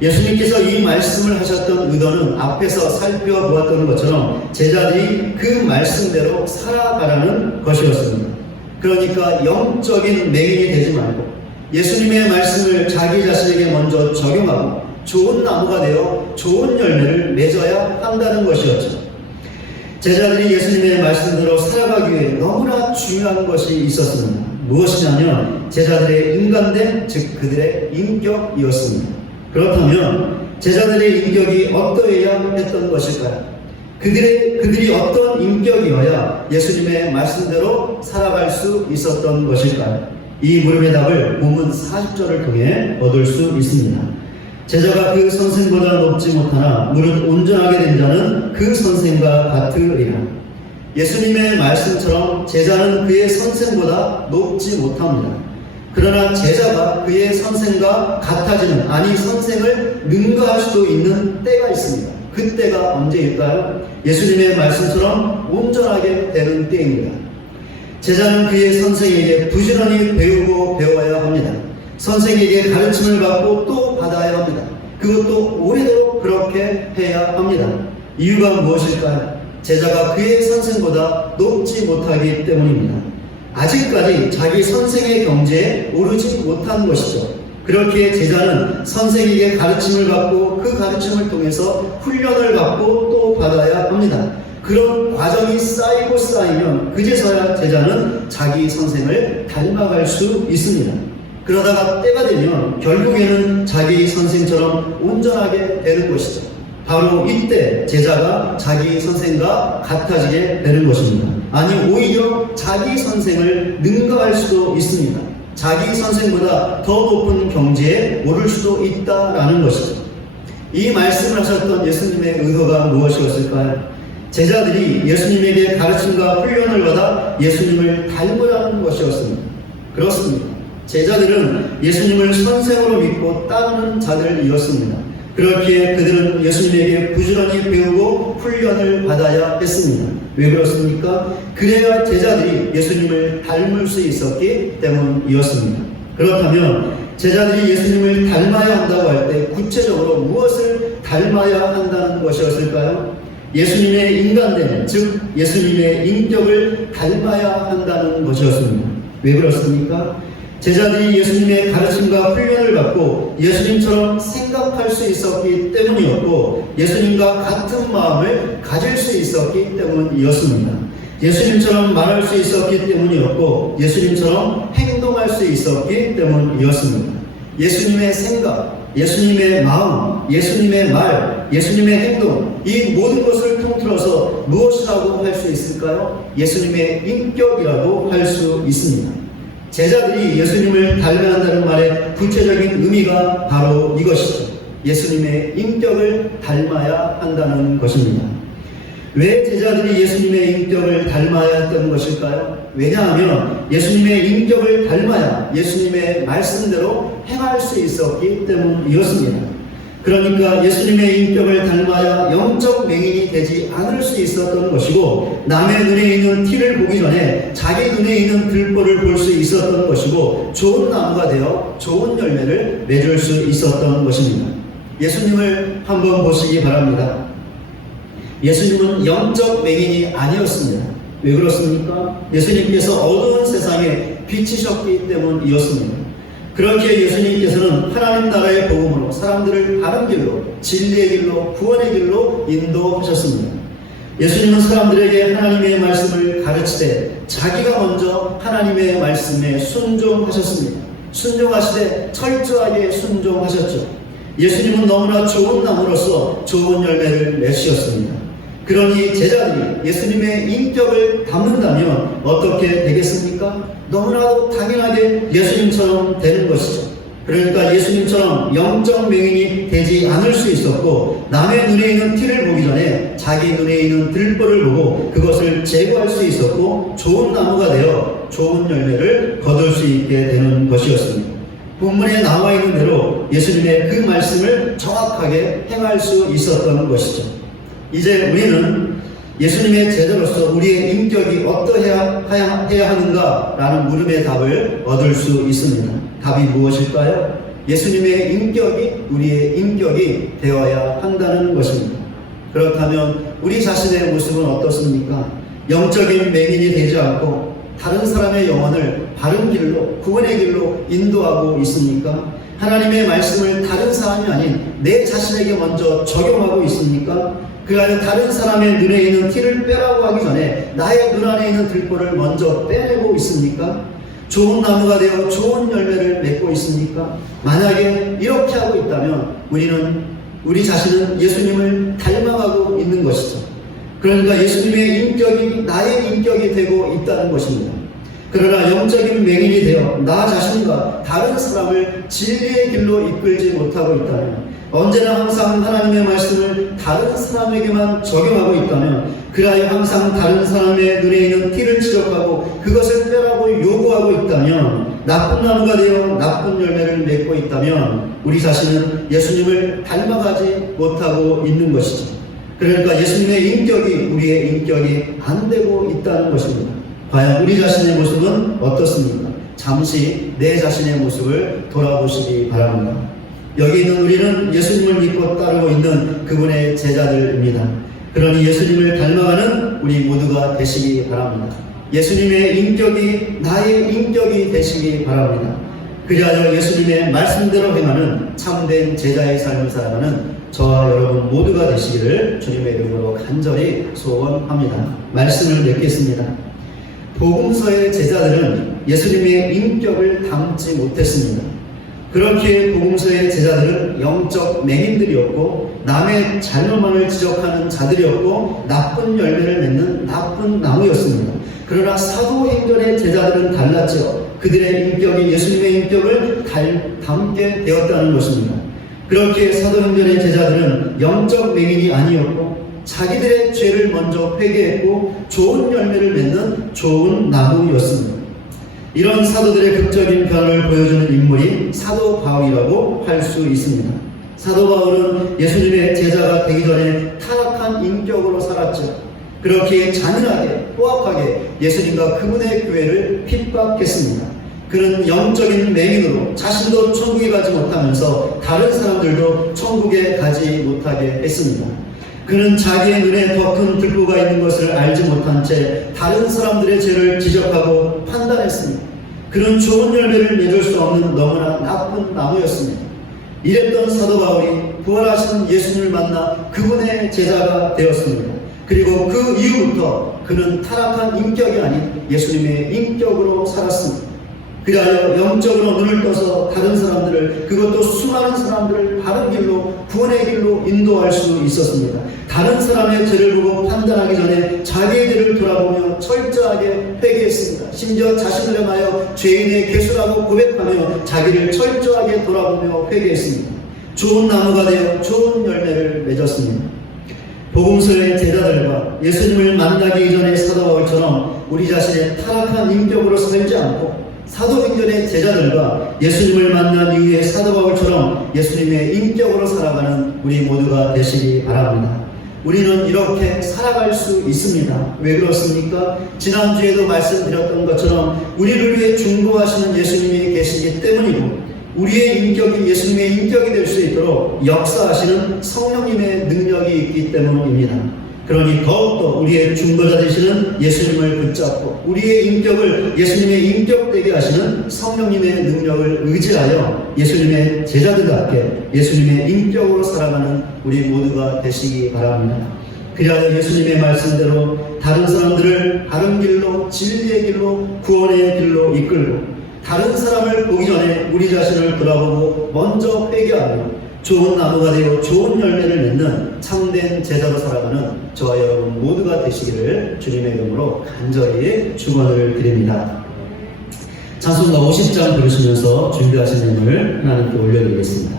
예수님께서 이 말씀을 하셨던 의도는 앞에서 살펴보았던 것처럼 제자들이 그 말씀대로 살아가라는 것이었습니다. 그러니까 영적인 맹인이 되지 말고 예수님의 말씀을 자기 자신에게 먼저 적용하고 좋은 나무가 되어 좋은 열매를 맺어야 한다는 것이었죠. 제자들이 예수님의 말씀대로 살아가기 위해 너무나 중요한 것이 있었습니다. 무엇이냐면 제자들의 인간됨, 즉 그들의 인격이었습니다. 그렇다면 제자들의 인격이 어떠해야 했던 것일까요? 그들이 어떤 인격이어야 예수님의 말씀대로 살아갈 수 있었던 것일까요? 이 물음의 답을 본문 40절을 통해 얻을 수 있습니다. 제자가 그 선생보다 높지 못하나 무릇 온전하게 된 자는 그 선생과 같으리라. 예수님의 말씀처럼 제자는 그의 선생보다 높지 못합니다. 그러나 제자가 그의 선생과 같아지는, 아니 선생을 능가할 수도 있는 때가 있습니다. 그 때가 언제일까요? 예수님의 말씀처럼 온전하게 되는 때입니다. 제자는 그의 선생에게 부지런히 배우고 배워야 합니다. 선생에게 가르침을 받고 또 받아야 합니다. 그것도 오래도록 그렇게 해야 합니다. 이유가 무엇일까요? 제자가 그의 선생보다 높지 못하기 때문입니다. 아직까지 자기 선생의 경지에 오르지 못한 것이죠. 그렇게 제자는 선생에게 가르침을 받고 그 가르침을 통해서 훈련을 받고 또 받아야 합니다. 그런 과정이 쌓이고 쌓이면 그제서야 제자는 자기 선생을 닮아갈 수 있습니다. 그러다가 때가 되면 결국에는 자기 선생처럼 온전하게 되는 것이죠. 바로 이때 제자가 자기 선생과 같아지게 되는 것입니다. 아니 오히려 자기 선생을 능가할 수도 있습니다. 자기 선생보다 더 높은 경지에 오를 수도 있다라는 것이죠. 이 말씀을 하셨던 예수님의 의도가 무엇이었을까요? 제자들이 예수님에게 가르침과 훈련을 받아 예수님을 닮으라는 것이었습니다. 그렇습니다. 제자들은 예수님을 선생으로 믿고 따르는 자들이었습니다. 그렇기에 그들은 예수님에게 부지런히 배우고 훈련을 받아야 했습니다. 왜 그렇습니까? 그래야 제자들이 예수님을 닮을 수 있었기 때문이었습니다. 그렇다면 제자들이 예수님을 닮아야 한다고 할 때 구체적으로 무엇을 닮아야 한다는 것이었을까요? 예수님의 인간됨, 즉 예수님의 인격을 닮아야 한다는 것이었습니다. 왜 그렇습니까? 제자들이 예수님의 가르침과 훈련을 받고 예수님처럼 생각할 수 있었기 때문이었고 예수님과 같은 마음을 가질 수 있었기 때문이었습니다. 예수님처럼 말할 수 있었기 때문이었고 예수님처럼 행동할 수 있었기 때문이었습니다. 예수님의 생각, 예수님의 마음, 예수님의 말, 예수님의 행동, 이 모든 것을 통틀어서 무엇이라고 할 수 있을까요? 예수님의 인격이라고 할 수 있습니다. 제자들이 예수님을 닮아야 한다는 말의 구체적인 의미가 바로 이것이죠. 예수님의 인격을 닮아야 한다는 것입니다. 왜 제자들이 예수님의 인격을 닮아야 했던 것일까요? 왜냐하면 예수님의 인격을 닮아야 예수님의 말씀대로 행할 수 있었기 때문이었습니다. 그러니까 예수님의 인격을 닮아야 영적 맹인이 되지 않을 수 있었던 것이고 남의 눈에 있는 티를 보기 전에 자기 눈에 있는 들보를 볼 수 있었던 것이고 좋은 나무가 되어 좋은 열매를 맺을 수 있었던 것입니다. 예수님을 한번 보시기 바랍니다. 예수님은 영적 맹인이 아니었습니다. 왜 그렇습니까? 예수님께서 어두운 세상에 비치셨기 때문이었습니다. 그렇게 예수님께서는 하나님 나라의 복음으로 사람들을 바른 길로, 진리의 길로, 구원의 길로 인도하셨습니다. 예수님은 사람들에게 하나님의 말씀을 가르치되 자기가 먼저 하나님의 말씀에 순종하셨습니다. 순종하시되 철저하게 순종하셨죠. 예수님은 너무나 좋은 나무로서 좋은 열매를 맺으셨습니다. 그러니 제자들이 예수님의 인격을 담는다면 어떻게 되겠습니까? 너무나도 당연하게 예수님처럼 되는 것이죠. 그러니까 예수님처럼 영적 맹인이 되지 않을 수 있었고 남의 눈에 있는 티를 보기 전에 자기 눈에 있는 들보를 보고 그것을 제거할 수 있었고 좋은 나무가 되어 좋은 열매를 거둘 수 있게 되는 것이었습니다. 본문에 나와 있는 대로 예수님의 그 말씀을 정확하게 행할 수 있었던 것이죠. 이제 우리는 예수님의 제자로서 우리의 인격이 어떠해야 하는가라는 물음의 답을 얻을 수 있습니다. 답이 무엇일까요? 예수님의 인격이 우리의 인격이 되어야 한다는 것입니다. 그렇다면 우리 자신의 모습은 어떻습니까? 영적인 맹인이 되지 않고 다른 사람의 영혼을 바른 길로, 구원의 길로 인도하고 있습니까? 하나님의 말씀을 다른 사람이 아닌 내 자신에게 먼저 적용하고 있습니까? 그러나 다른 사람의 눈에 있는 티를 빼라고 하기 전에 나의 눈 안에 있는 들보를 먼저 빼내고 있습니까? 좋은 나무가 되어 좋은 열매를 맺고 있습니까? 만약에 이렇게 하고 있다면 우리 자신은 예수님을 닮아가고 있는 것이죠. 그러니까 예수님의 인격이 나의 인격이 되고 있다는 것입니다. 그러나 영적인 맹인이 되어 나 자신과 다른 사람을 진리의 길로 이끌지 못하고 있다면, 언제나 항상 하나님의 말씀을 다른 사람에게만 적용하고 있다면, 그라야 항상 다른 사람의 눈에 있는 티를 지적하고 그것을 빼라고 요구하고 있다면, 나쁜 나무가 되어 나쁜 열매를 맺고 있다면 우리 자신은 예수님을 닮아가지 못하고 있는 것이죠. 그러니까 예수님의 인격이 우리의 인격이 안 되고 있다는 것입니다. 과연 우리 자신의 모습은 어떻습니까? 잠시 내 자신의 모습을 돌아보시기 바랍니다. 여기 있는 우리는 예수님을 믿고 따르고 있는 그분의 제자들입니다. 그러니 예수님을 닮아가는 우리 모두가 되시기 바랍니다. 예수님의 인격이 나의 인격이 되시기 바랍니다. 그리하여 예수님의 말씀대로 행하는 참된 제자의 삶을 살아가는 저와 여러분 모두가 되시기를 주님의 이름으로 간절히 소원합니다. 말씀을 맺겠습니다. 복음서의 제자들은 예수님의 인격을 담지 못했습니다. 그렇기에 복음서의 제자들은 영적 맹인들이었고 남의 잘못만을 지적하는 자들이었고 나쁜 열매를 맺는 나쁜 나무였습니다. 그러나 사도행전의 제자들은 달랐죠. 그들의 인격이 예수님의 인격을 담게 되었다는 것입니다. 그렇기에 사도행전의 제자들은 영적 맹인이 아니었고 자기들의 죄를 먼저 회개했고 좋은 열매를 맺는 좋은 나무였습니다. 이런 사도들의 극적인 변화를 보여주는 인물이 사도 바울이라고 할 수 있습니다. 사도 바울은 예수님의 제자가 되기 전에 타락한 인격으로 살았죠. 그렇기에 잔인하게 포악하게 예수님과 그분의 교회를 핍박했습니다. 그는 영적인 맹인으로 자신도 천국에 가지 못하면서 다른 사람들도 천국에 가지 못하게 했습니다. 그는 자기의 눈에 더 큰 들보가 있는 것을 알지 못한 채 다른 사람들의 죄를 지적하고 판단했습니다. 그는 좋은 열매를 맺을 수 없는 너무나 나쁜 나무였습니다. 이랬던 사도 바울이 부활하신 예수님을 만나 그분의 제자가 되었습니다. 그리고 그 이후부터 그는 타락한 인격이 아닌 예수님의 인격으로 살았습니다. 그리하여 영적으로 눈을 떠서 다른 사람들을, 그것도 수많은 사람들을 바른 길로, 구원의 길로 인도할 수 있었습니다. 다른 사람의 죄를 보고 판단하기 전에 자기의 죄를 돌아보며 철저하게 회개했습니다. 심지어 자신을 향하여 죄인의 개수라고 고백하며 자기를 철저하게 돌아보며 회개했습니다. 좋은 나무가 되어 좋은 열매를 맺었습니다. 복음서의 제자들과 예수님을 만나기 이전의 사도 바울처럼 우리 자신의 타락한 인격으로 살지 않고 사도행전의 제자들과 예수님을 만난 이후의 사도 바울처럼 예수님의 인격으로 살아가는 우리 모두가 되시기 바랍니다. 우리는 이렇게 살아갈 수 있습니다. 왜 그렇습니까? 지난주에도 말씀드렸던 것처럼 우리를 위해 중보하시는 예수님이 계시기 때문이고 우리의 인격이 예수님의 인격이 될 수 있도록 역사하시는 성령님의 능력이 있기 때문입니다. 그러니 더욱더 우리의 중보자 되시는 예수님을 붙잡고 우리의 인격을 예수님의 인격되게 하시는 성령님의 능력을 의지하여 예수님의 제자들답게 예수님의 인격으로 살아가는 우리 모두가 되시기 바랍니다. 그리하여 예수님의 말씀대로 다른 사람들을 바른 길로, 진리의 길로, 구원의 길로 이끌고 다른 사람을 보기 전에 우리 자신을 돌아보고 먼저 회개하며 좋은 나무가 되어 좋은 열매를 맺는 참된 제자로 살아가는 저와 여러분 모두가 되시기를 주님의 이름으로 간절히 축원을 드립니다. 찬송가 50장 부르시면서 준비하신 내용을 하나님께 올려드리겠습니다.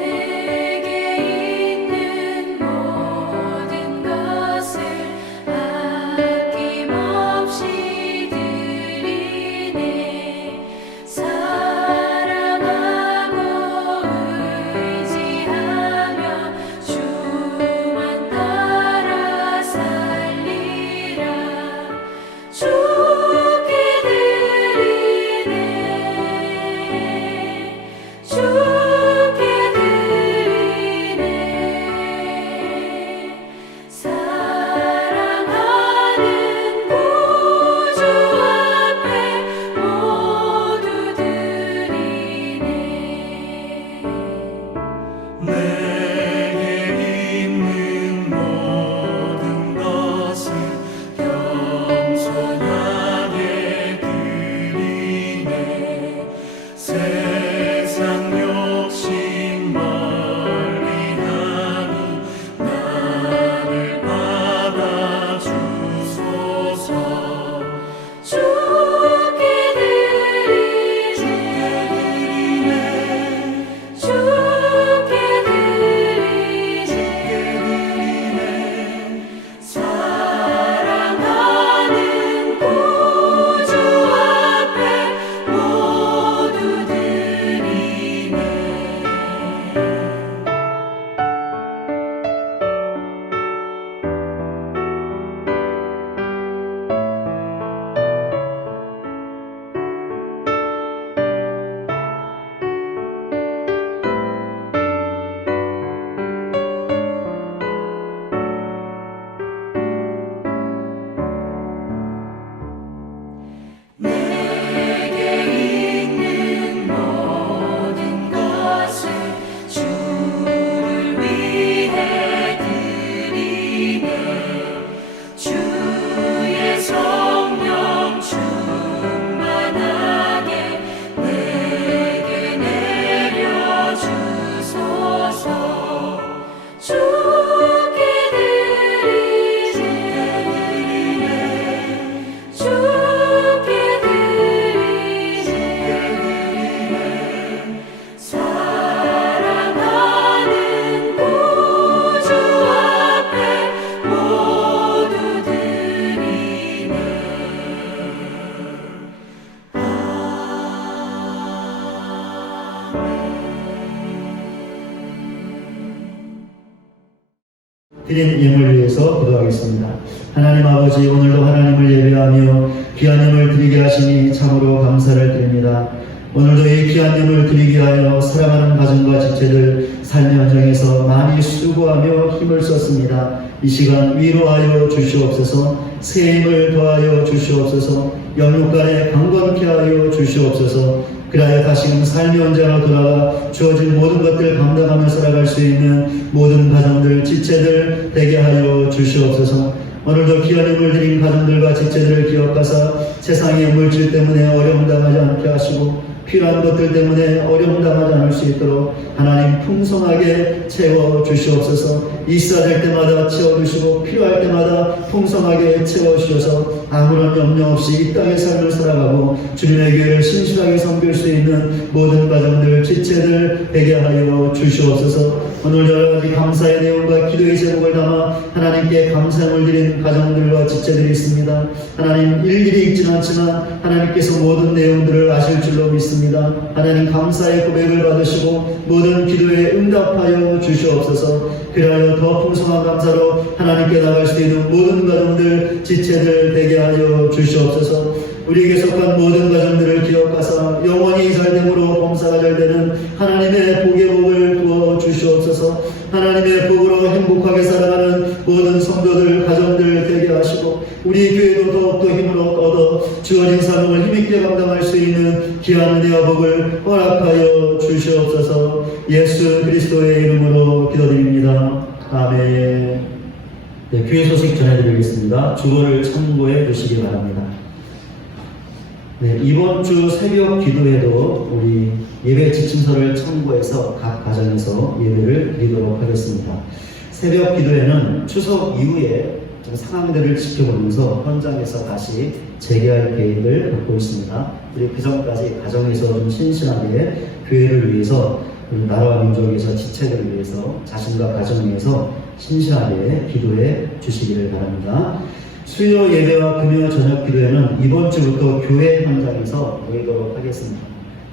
내게 있는 모든 것을 드린 예물 위해서 기도하겠습니다. 하나님 아버지, 오늘도 하나님을 예배하며 귀한 예물 드리게 하시니 참으로 감사를 드립니다. 오늘도 이 귀한 예물 드리기 위하여 사랑하는 가정과 지체들 삶의 현장에서 많이 수고하며 힘을 썼습니다. 이 시간 위로하여 주시옵소서, 새 힘을 더하여 주시옵소서, 영육간에 강건케 하여 주시옵소서. 그리하여 다시금 삶의 현장으로 돌아가 주어진 모든 것들을 감당하며 살아갈 수 있는 모든 가정들, 지체들 되게 하여 주시옵소서. 오늘도 귀한 예물 드린 가정들과 지체들을 기억하사 세상의 물질 때문에 어려움 당하지 않게 하시고 필요한 것들 때문에 어려움 당하지 않을 수 있도록 하나님 풍성하게 채워 주시옵소서. 있어야 될 때마다 채워주시고 필요할 때마다 풍성하게 채워주셔서 아무런 염려 없이 이 땅의 삶을 살아가고 주님의 교회를 신실하게 섬길 수 있는 모든 가정들, 지체들 되게 하여 주시옵소서. 오늘 여러가지 감사의 내용과 기도의 제목을 담아 하나님께 감사함을 드린 가정들과 지체들이 있습니다. 하나님 일일이 읽지는 않지만 하나님께서 모든 내용들을 아실 줄로 믿습니다. 하나님 감사의 고백을 받으시고 모든 기도에 응답하여 주시옵소서. 그리하여 더 풍성한 감사로 하나님께 나갈 수 있는 모든 가정들, 지체들 되게 하여 주시옵소서. 우리에게 속한 모든 가정들을 기억하사 영원히 잘됨으로 범사가 잘되는 하나님의 복의 복을 부어 주시옵소서. 하나님의 복으로 행복하게 살아가는 모든 성도들, 가정들 되게 하시고 우리 교회도 더욱더 힘을 얻어 주어진 사명을 힘있게 감당할 수 있는 귀한 은혜와 복을 허락하여 주시옵소서. 예수 그리스도의 이름으로 기도드립니다. 아멘. 네, 교회 소식 전해드리겠습니다. 주보를 참고해 주시기 바랍니다. 네, 이번 주 새벽 기도에도 우리 예배 지침서를 참고해서 각 가정에서 예배를 드리도록 하겠습니다. 새벽 기도에는 추석 이후에 좀 상황들을 지켜보면서 현장에서 다시 재개할 계획을 갖고 있습니다. 그리고 그 전까지 가정에서 좀 신실하게 교회를 위해서, 나라와 민족을 위해서, 지체들을 위해서, 자신과 가정을 위해서 신실하게 기도해 주시기를 바랍니다. 수요 예배와 금요 저녁 기도회는 이번 주부터 교회 현장에서 모이도록 하겠습니다.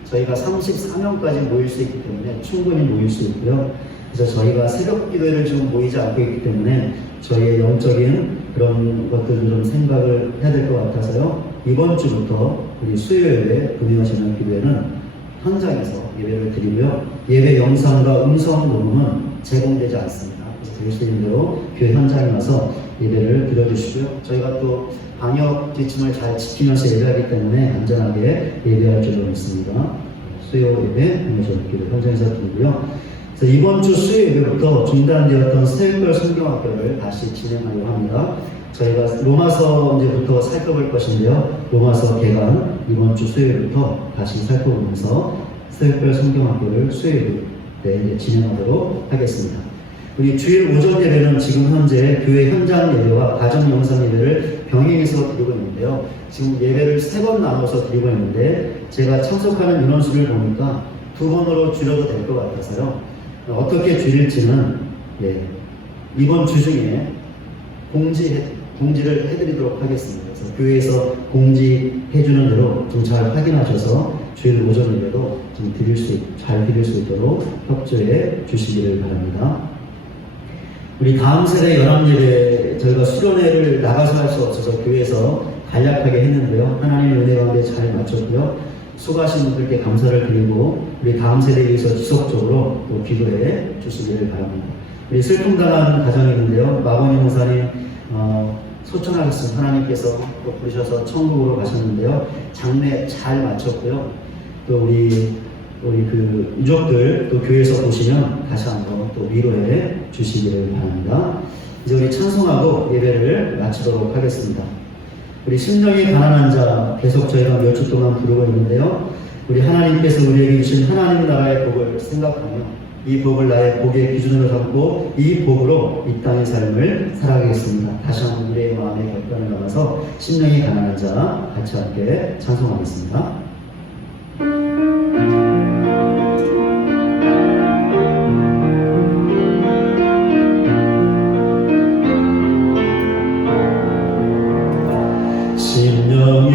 저희가 34명까지 모일 수 있기 때문에 충분히 모일 수 있고요. 그래서 저희가 새벽 기도회를 좀 모이지 않고 있기 때문에 저희의 영적인 그런 것들을 좀 생각을 해야 될 것 같아서요. 이번 주부터 우리 수요 예배, 금요 저녁 기도회는 현장에서 예배를 드리고요. 예배 영상과 음성 녹음은 제공되지 않습니다. 그래서 드릴 수 있는 대로 교회 현장에 와서 예배를 드려주시고요. 저희가 또 방역 지침을 잘 지키면서 예배하기 때문에 안전하게 예배할 줄로 믿습니다. 수요 예배, 금요저녁기도 현장에서 드리고요. 그래서 이번 주 수요 예배부터 중단되었던 새벽별 성경학교를 다시 진행하려고 합니다. 저희가 로마서 이제부터 살펴볼 것인데요. 로마서 개관 이번 주 수요일부터 다시 살펴보면서 새벽별 성경학교를 수요일 때 진행하도록 하겠습니다. 우리 주일 오전 예배는 지금 현재 교회 현장 예배와 가정 영상 예배를 병행해서 드리고 있는데요. 지금 예배를 3번 나눠서 드리고 있는데 제가 참석하는 인원수를 보니까 2번으로 줄여도 될 것 같아서요. 어떻게 줄일지는 이번 주 중에 공지를 해드리도록 하겠습니다. 그래서 교회에서 공지해주는 대로 좀 잘 확인하셔서 주일 오전 예배도 좀 잘 드릴 수 있도록 협조해 주시기를 바랍니다. 우리 다음 세대 연합예배 저희가 수련회를 나가서 할 수 없어서 교회에서 간략하게 했는데요. 하나님의 은혜 가운데 잘 마쳤고요. 수고하신 분들께 감사를 드리고 우리 다음 세대에 위해서 지속적으로 또 기도해 주시기를 바랍니다. 우리 슬픔당한 가정이 있는데요. 마건희 목사님 소천하겠습니다. 하나님께서 또 부르셔서 천국으로 가셨는데요. 장례 잘 마쳤고요. 또 우리 그 유족들 또 교회에서 보시면 다시 한번 또 위로해 주시기를 바랍니다. 이제 우리 찬송하고 예배를 마치도록 하겠습니다. 우리 심령이 가난한 자 계속 저희가 몇 주 동안 부르고 있는데요. 우리 하나님께서 우리에게 주신 하나님 나라의 복을 생각하며 이 복을 나의 복의 기준으로 삼고 이 복으로 이 땅의 삶을 살아가겠습니다. 다시 한번 우리의 마음에 격단을 담아서 심령이 가난한 자 같이 함께 찬송하겠습니다. 심령이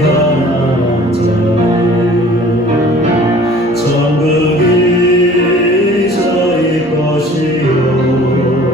가난한 자의 천국이 저희 것이요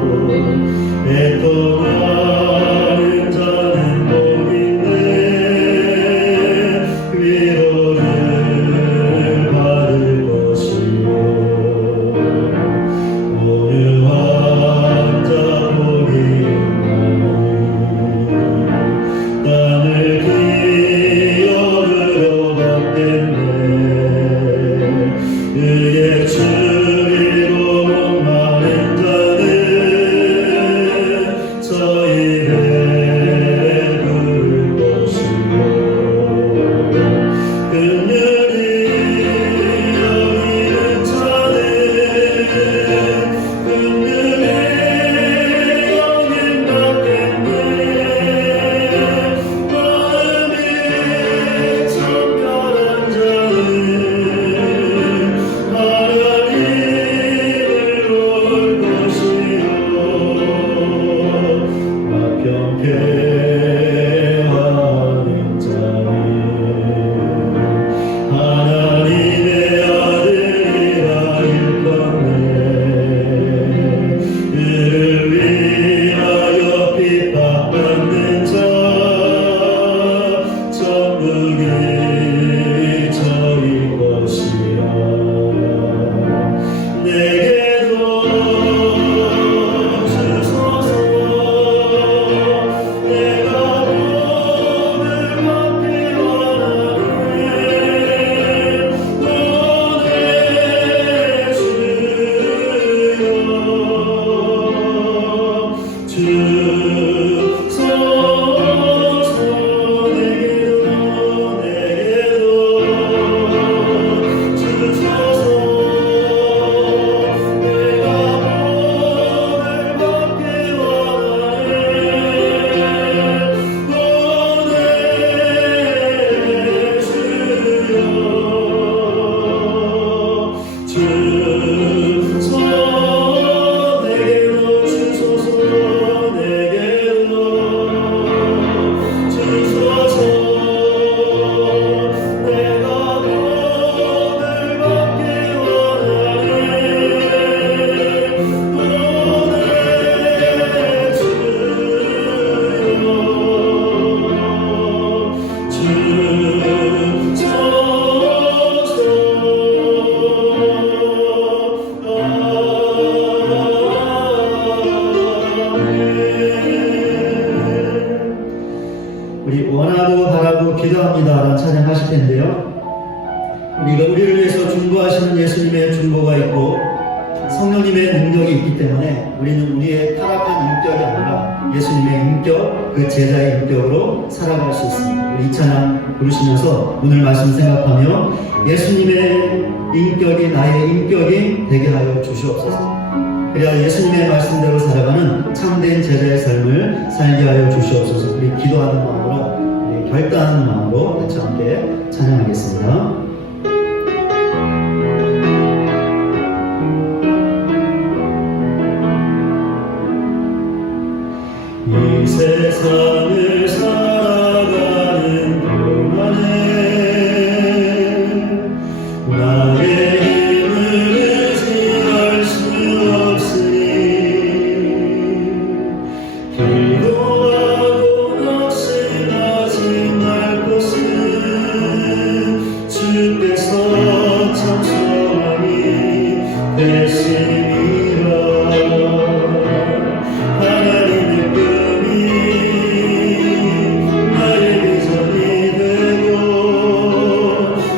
원하고 바라고 기도합니다라는 찬양하실 텐데요. 우리를 위해서 중보하시는 예수님의 중보가 있고 성령님의 능력이 있기 때문에 우리는 우리의 타락한 인격이 아니라 예수님의 인격, 그 제자의 인격으로 살아갈 수 있습니다. 우리 이 찬양 부르시면서 오늘 말씀 생각하며 예수님의 인격이 나의 인격이 되게 하여 주시옵소서. 그래야 예수님의 말씀대로 살아가는 참된 제자의 삶을 살게 하여 주시옵소서. 우리 기도하는 마음으로, 우리 결단하는 마음으로 같이 함께 찬양하겠습니다. 이 세상을 살아가는 동안에 나의 힘을 의지할 수 없으니 기도하고 낙심하지 말 것은 주께서 참소하니 되시니라. 하나님의 꿈이 나의 비전이 되고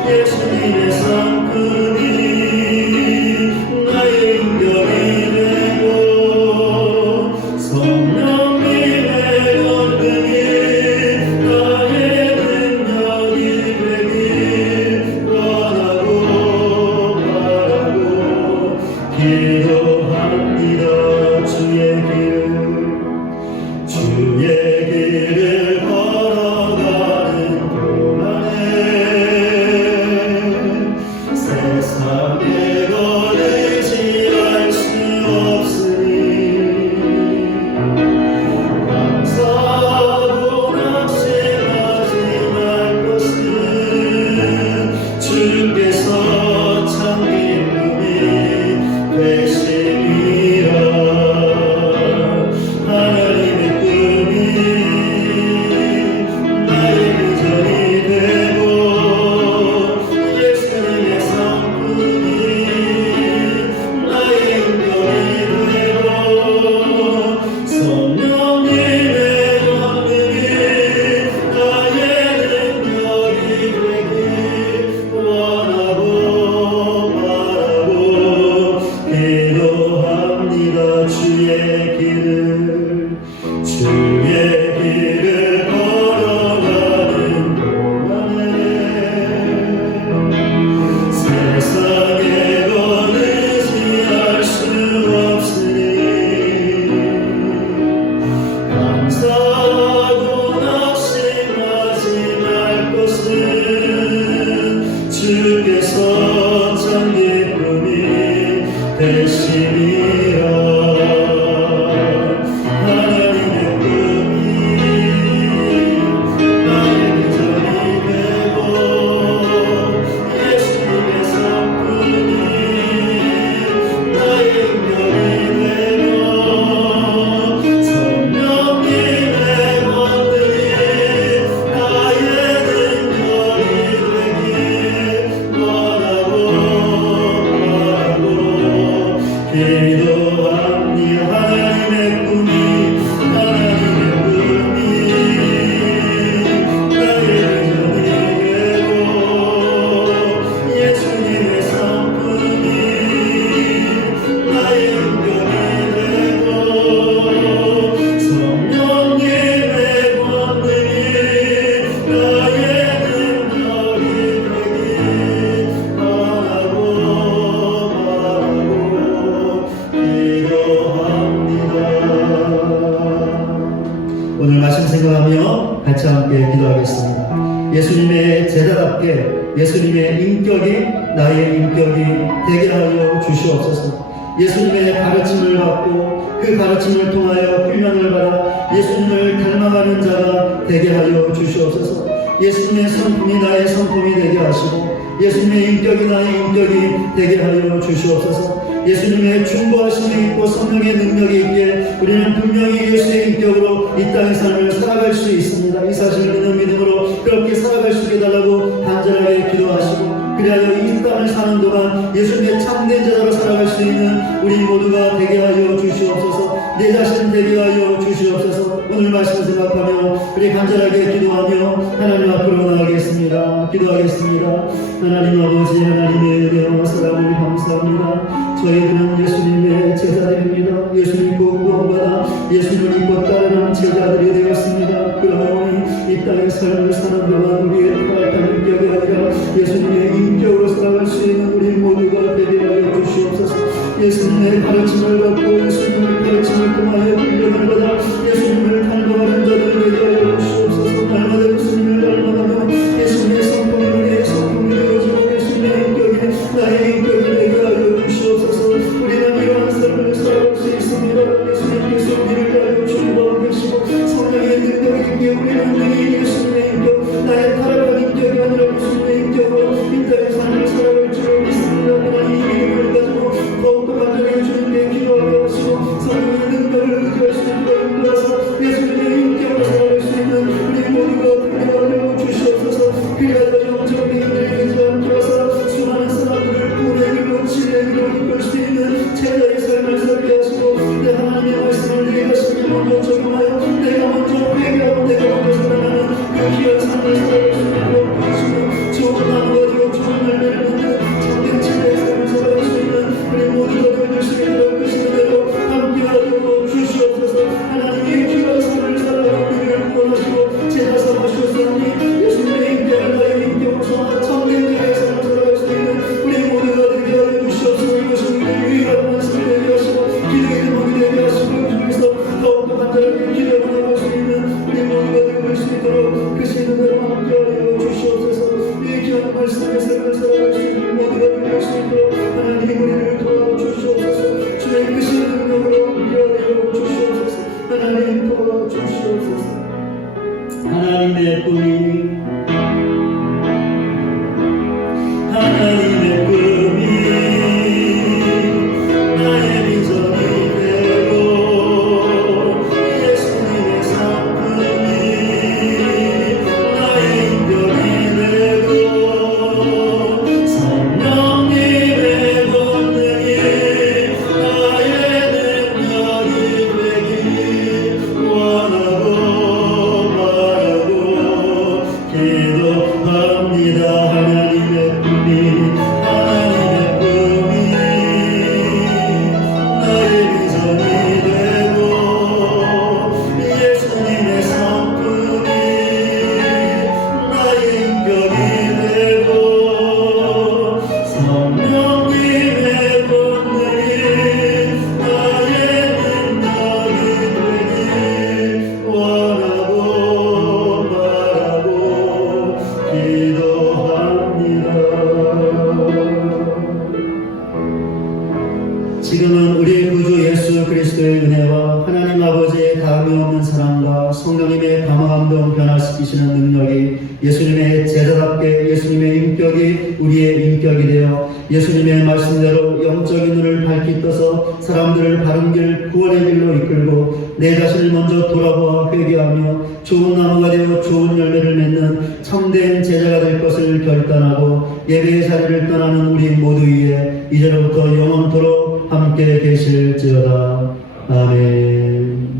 예수님의 성품이 나의 인격이 되고 성령님의 권능이 나의 능력이 되길 원하고 바라고 기도합니다. 주의 길을 걸어가는 동안에 세상에 거리지 수 없으니 감사하고 낙심하지 말 것은 주께서 참 기쁨이 되시니라. 하나님의 꿈이 나의 비전이 되고 예수님의 성품이 나의 인격이 되고 성령님의 권능이 나의 능력이 되길 원하고 바라고 기도합니다. 주의 길을 걸어가는 동안에 세상에 거느지할 수 없으니 감사하고 낙심하지 말 것은 주께서 참 기쁨이 되시니라. 오늘 말씀 생각하며 같이 함께 기도하겠습니다. 예수님의 제자답게 예수님의 인격이 나의 인격이 되게 하여 주시옵소서. 예수님의 가르침을 받고 그 가르침을 통하여 훈련을 받아 예수님을 닮아가는 자가 되게 하여 주시옵소서. 예수님의 성품이 나의 성품이 되게 하시고 예수님의 인격이 나의 인격이 되게 하여 주시옵소서. 예수님의 중보하심이 있고 성령의 능력이 있기에 우리는 분명히 예수의 인격으로 이 땅의 삶을 살아갈 수 있습니다. 이 사실을 믿는 믿음으로 그렇게 살아갈 수 있게 달라고 간절하게 기도하시고 그리하여 이 땅을 사는 사는 동안 예수님의 참된 제자로 살아갈 수 있는 우리 모두가 되게 하여 주시옵소서. 내 자신 되게 하여 주시옵소서. 오늘 말씀 생각하며 우리 간절하게 기도하며 하나님 앞으로 나가겠습니다. 기도하겠습니다. 하나님 아버지, 하나님의 은혜와 사랑을 감사합니다. 저희들은 예수님의 제자들입니다. 예수님 구원받아 예수님을 믿고 따르는 제자들이 되었습니다. 그러니 이 땅의 삶을 사는 동안 우리의 타락한 인격이 아니라 예수님의 인격으로 살아갈 수 있는 우리 모두가 되게 하여 주시옵소서. 예수님의 가르침을 받고 예수님의 가르침을 통하여 훈련을 받아 예수님을 닮아가는 자들 되게 하여 주시옵소서. 날마다 예수님을 닮아가며 예수님의 성품이 우리의 성품이 되어지고 예수님의 인격이 나의 인격이 되게 하여 주시옵소서. 우리는 이러한 삶을 살아갈 수 있습니다. 예수님께서 우리를 하여 주시고 계시고 성령의 능력이 있기에 우리는 예수님의 인격, 나의 타락한 인격이 아니라 예수님의 인격으로 인자의 삶을 살아갈 줄 믿습니다. 하나님 이 믿음을 가지고 더욱더 간절히 주님께 기도하게 하시고 성령의 능력을 의지할 수 있도록 인도하사 예수님의 인격으로 살아갈 수 있는 우리 모두가 되게 하여 주시옵소서. 그리하여 영적인 힘들이 되지 않게 하사 수많은 사람들을 구원의 길로 진리의 길로 이끌 수 있는 제자의 삶을 살게 하시고 내 하나님의 말씀을 내게 하시니 먼저 적용하여 내가 먼저 회개하고 내가 먼저 살아가는 그 귀한 삶을 살아갈 수 있도록 도와주시고 좋은 나무가 되고 좋은 열매를 맺는 참된 제자의 삶을 살아갈 수 있는 우리 모두가 되어줄 수 있도록 그 시대로 함께하여 주시옵소서. 하나님의 귀한 삶을 살아가는 우리를 구원하시고 제자 삼으셨사오니 예수님의 인격을 나의 인격으로 삼아 참된 제자의 삶을 살아갈 수 있는 우리 모두가 되게 하여 주시옵소서. 이것이 우리의 유일한 말씀이 되게 하시고 기도의 제목이 되게 하시고 주께서 더욱더 간절하게 기도를 나갈 수 있는 우리 모두가 되게 수 있도록 그 시대로 함께하여 주시옵소서. 이 귀한 말씀의 삶을 살아갈 수 있는 모두가 되게 수 있도록 하나님 우리를 도와주시옵소서. 주의 크신 능력으로 함께하여 주시옵소서. 하나님 도와주시옵소서. 하나님의 꿈이 하나님의 꿈이 나의 비전이 되고 예수님의 성품이 나의 인격이 되고 성령님의 권능이 나의 능력이 되기 원하고 바라고 기도합니다. 하나님의 꿈이 하나님의 꿈이 나의 비전이 되고 예수님의 성품이 나의 인격이 되고 성령님의 권능이 나의 능력이 되기 원하고 바라고 기도합니다. 지금은 우리 구주 예수 그리스도의 은혜와 하나님 아버지의 다음이 없는 사랑과 성령님의 감화감동 변화시키시는 능력이 예수님의 제자답게 예수님의 인격이 우리의 인격이 되어 예수님의 말씀대로 영적인 눈을 밝히 떠서 사람들을 바른 길 구원의 길로 이끌고 내 자신을 먼저 돌아보아 회개하며 좋은 나무가 되어 좋은 열매를 맺는 참된 제자가 될 것을 결단하고 예배의 자리를 떠나는 우리 모두 위에 이제로부터 영원토록 함께 계실지어다. 아멘.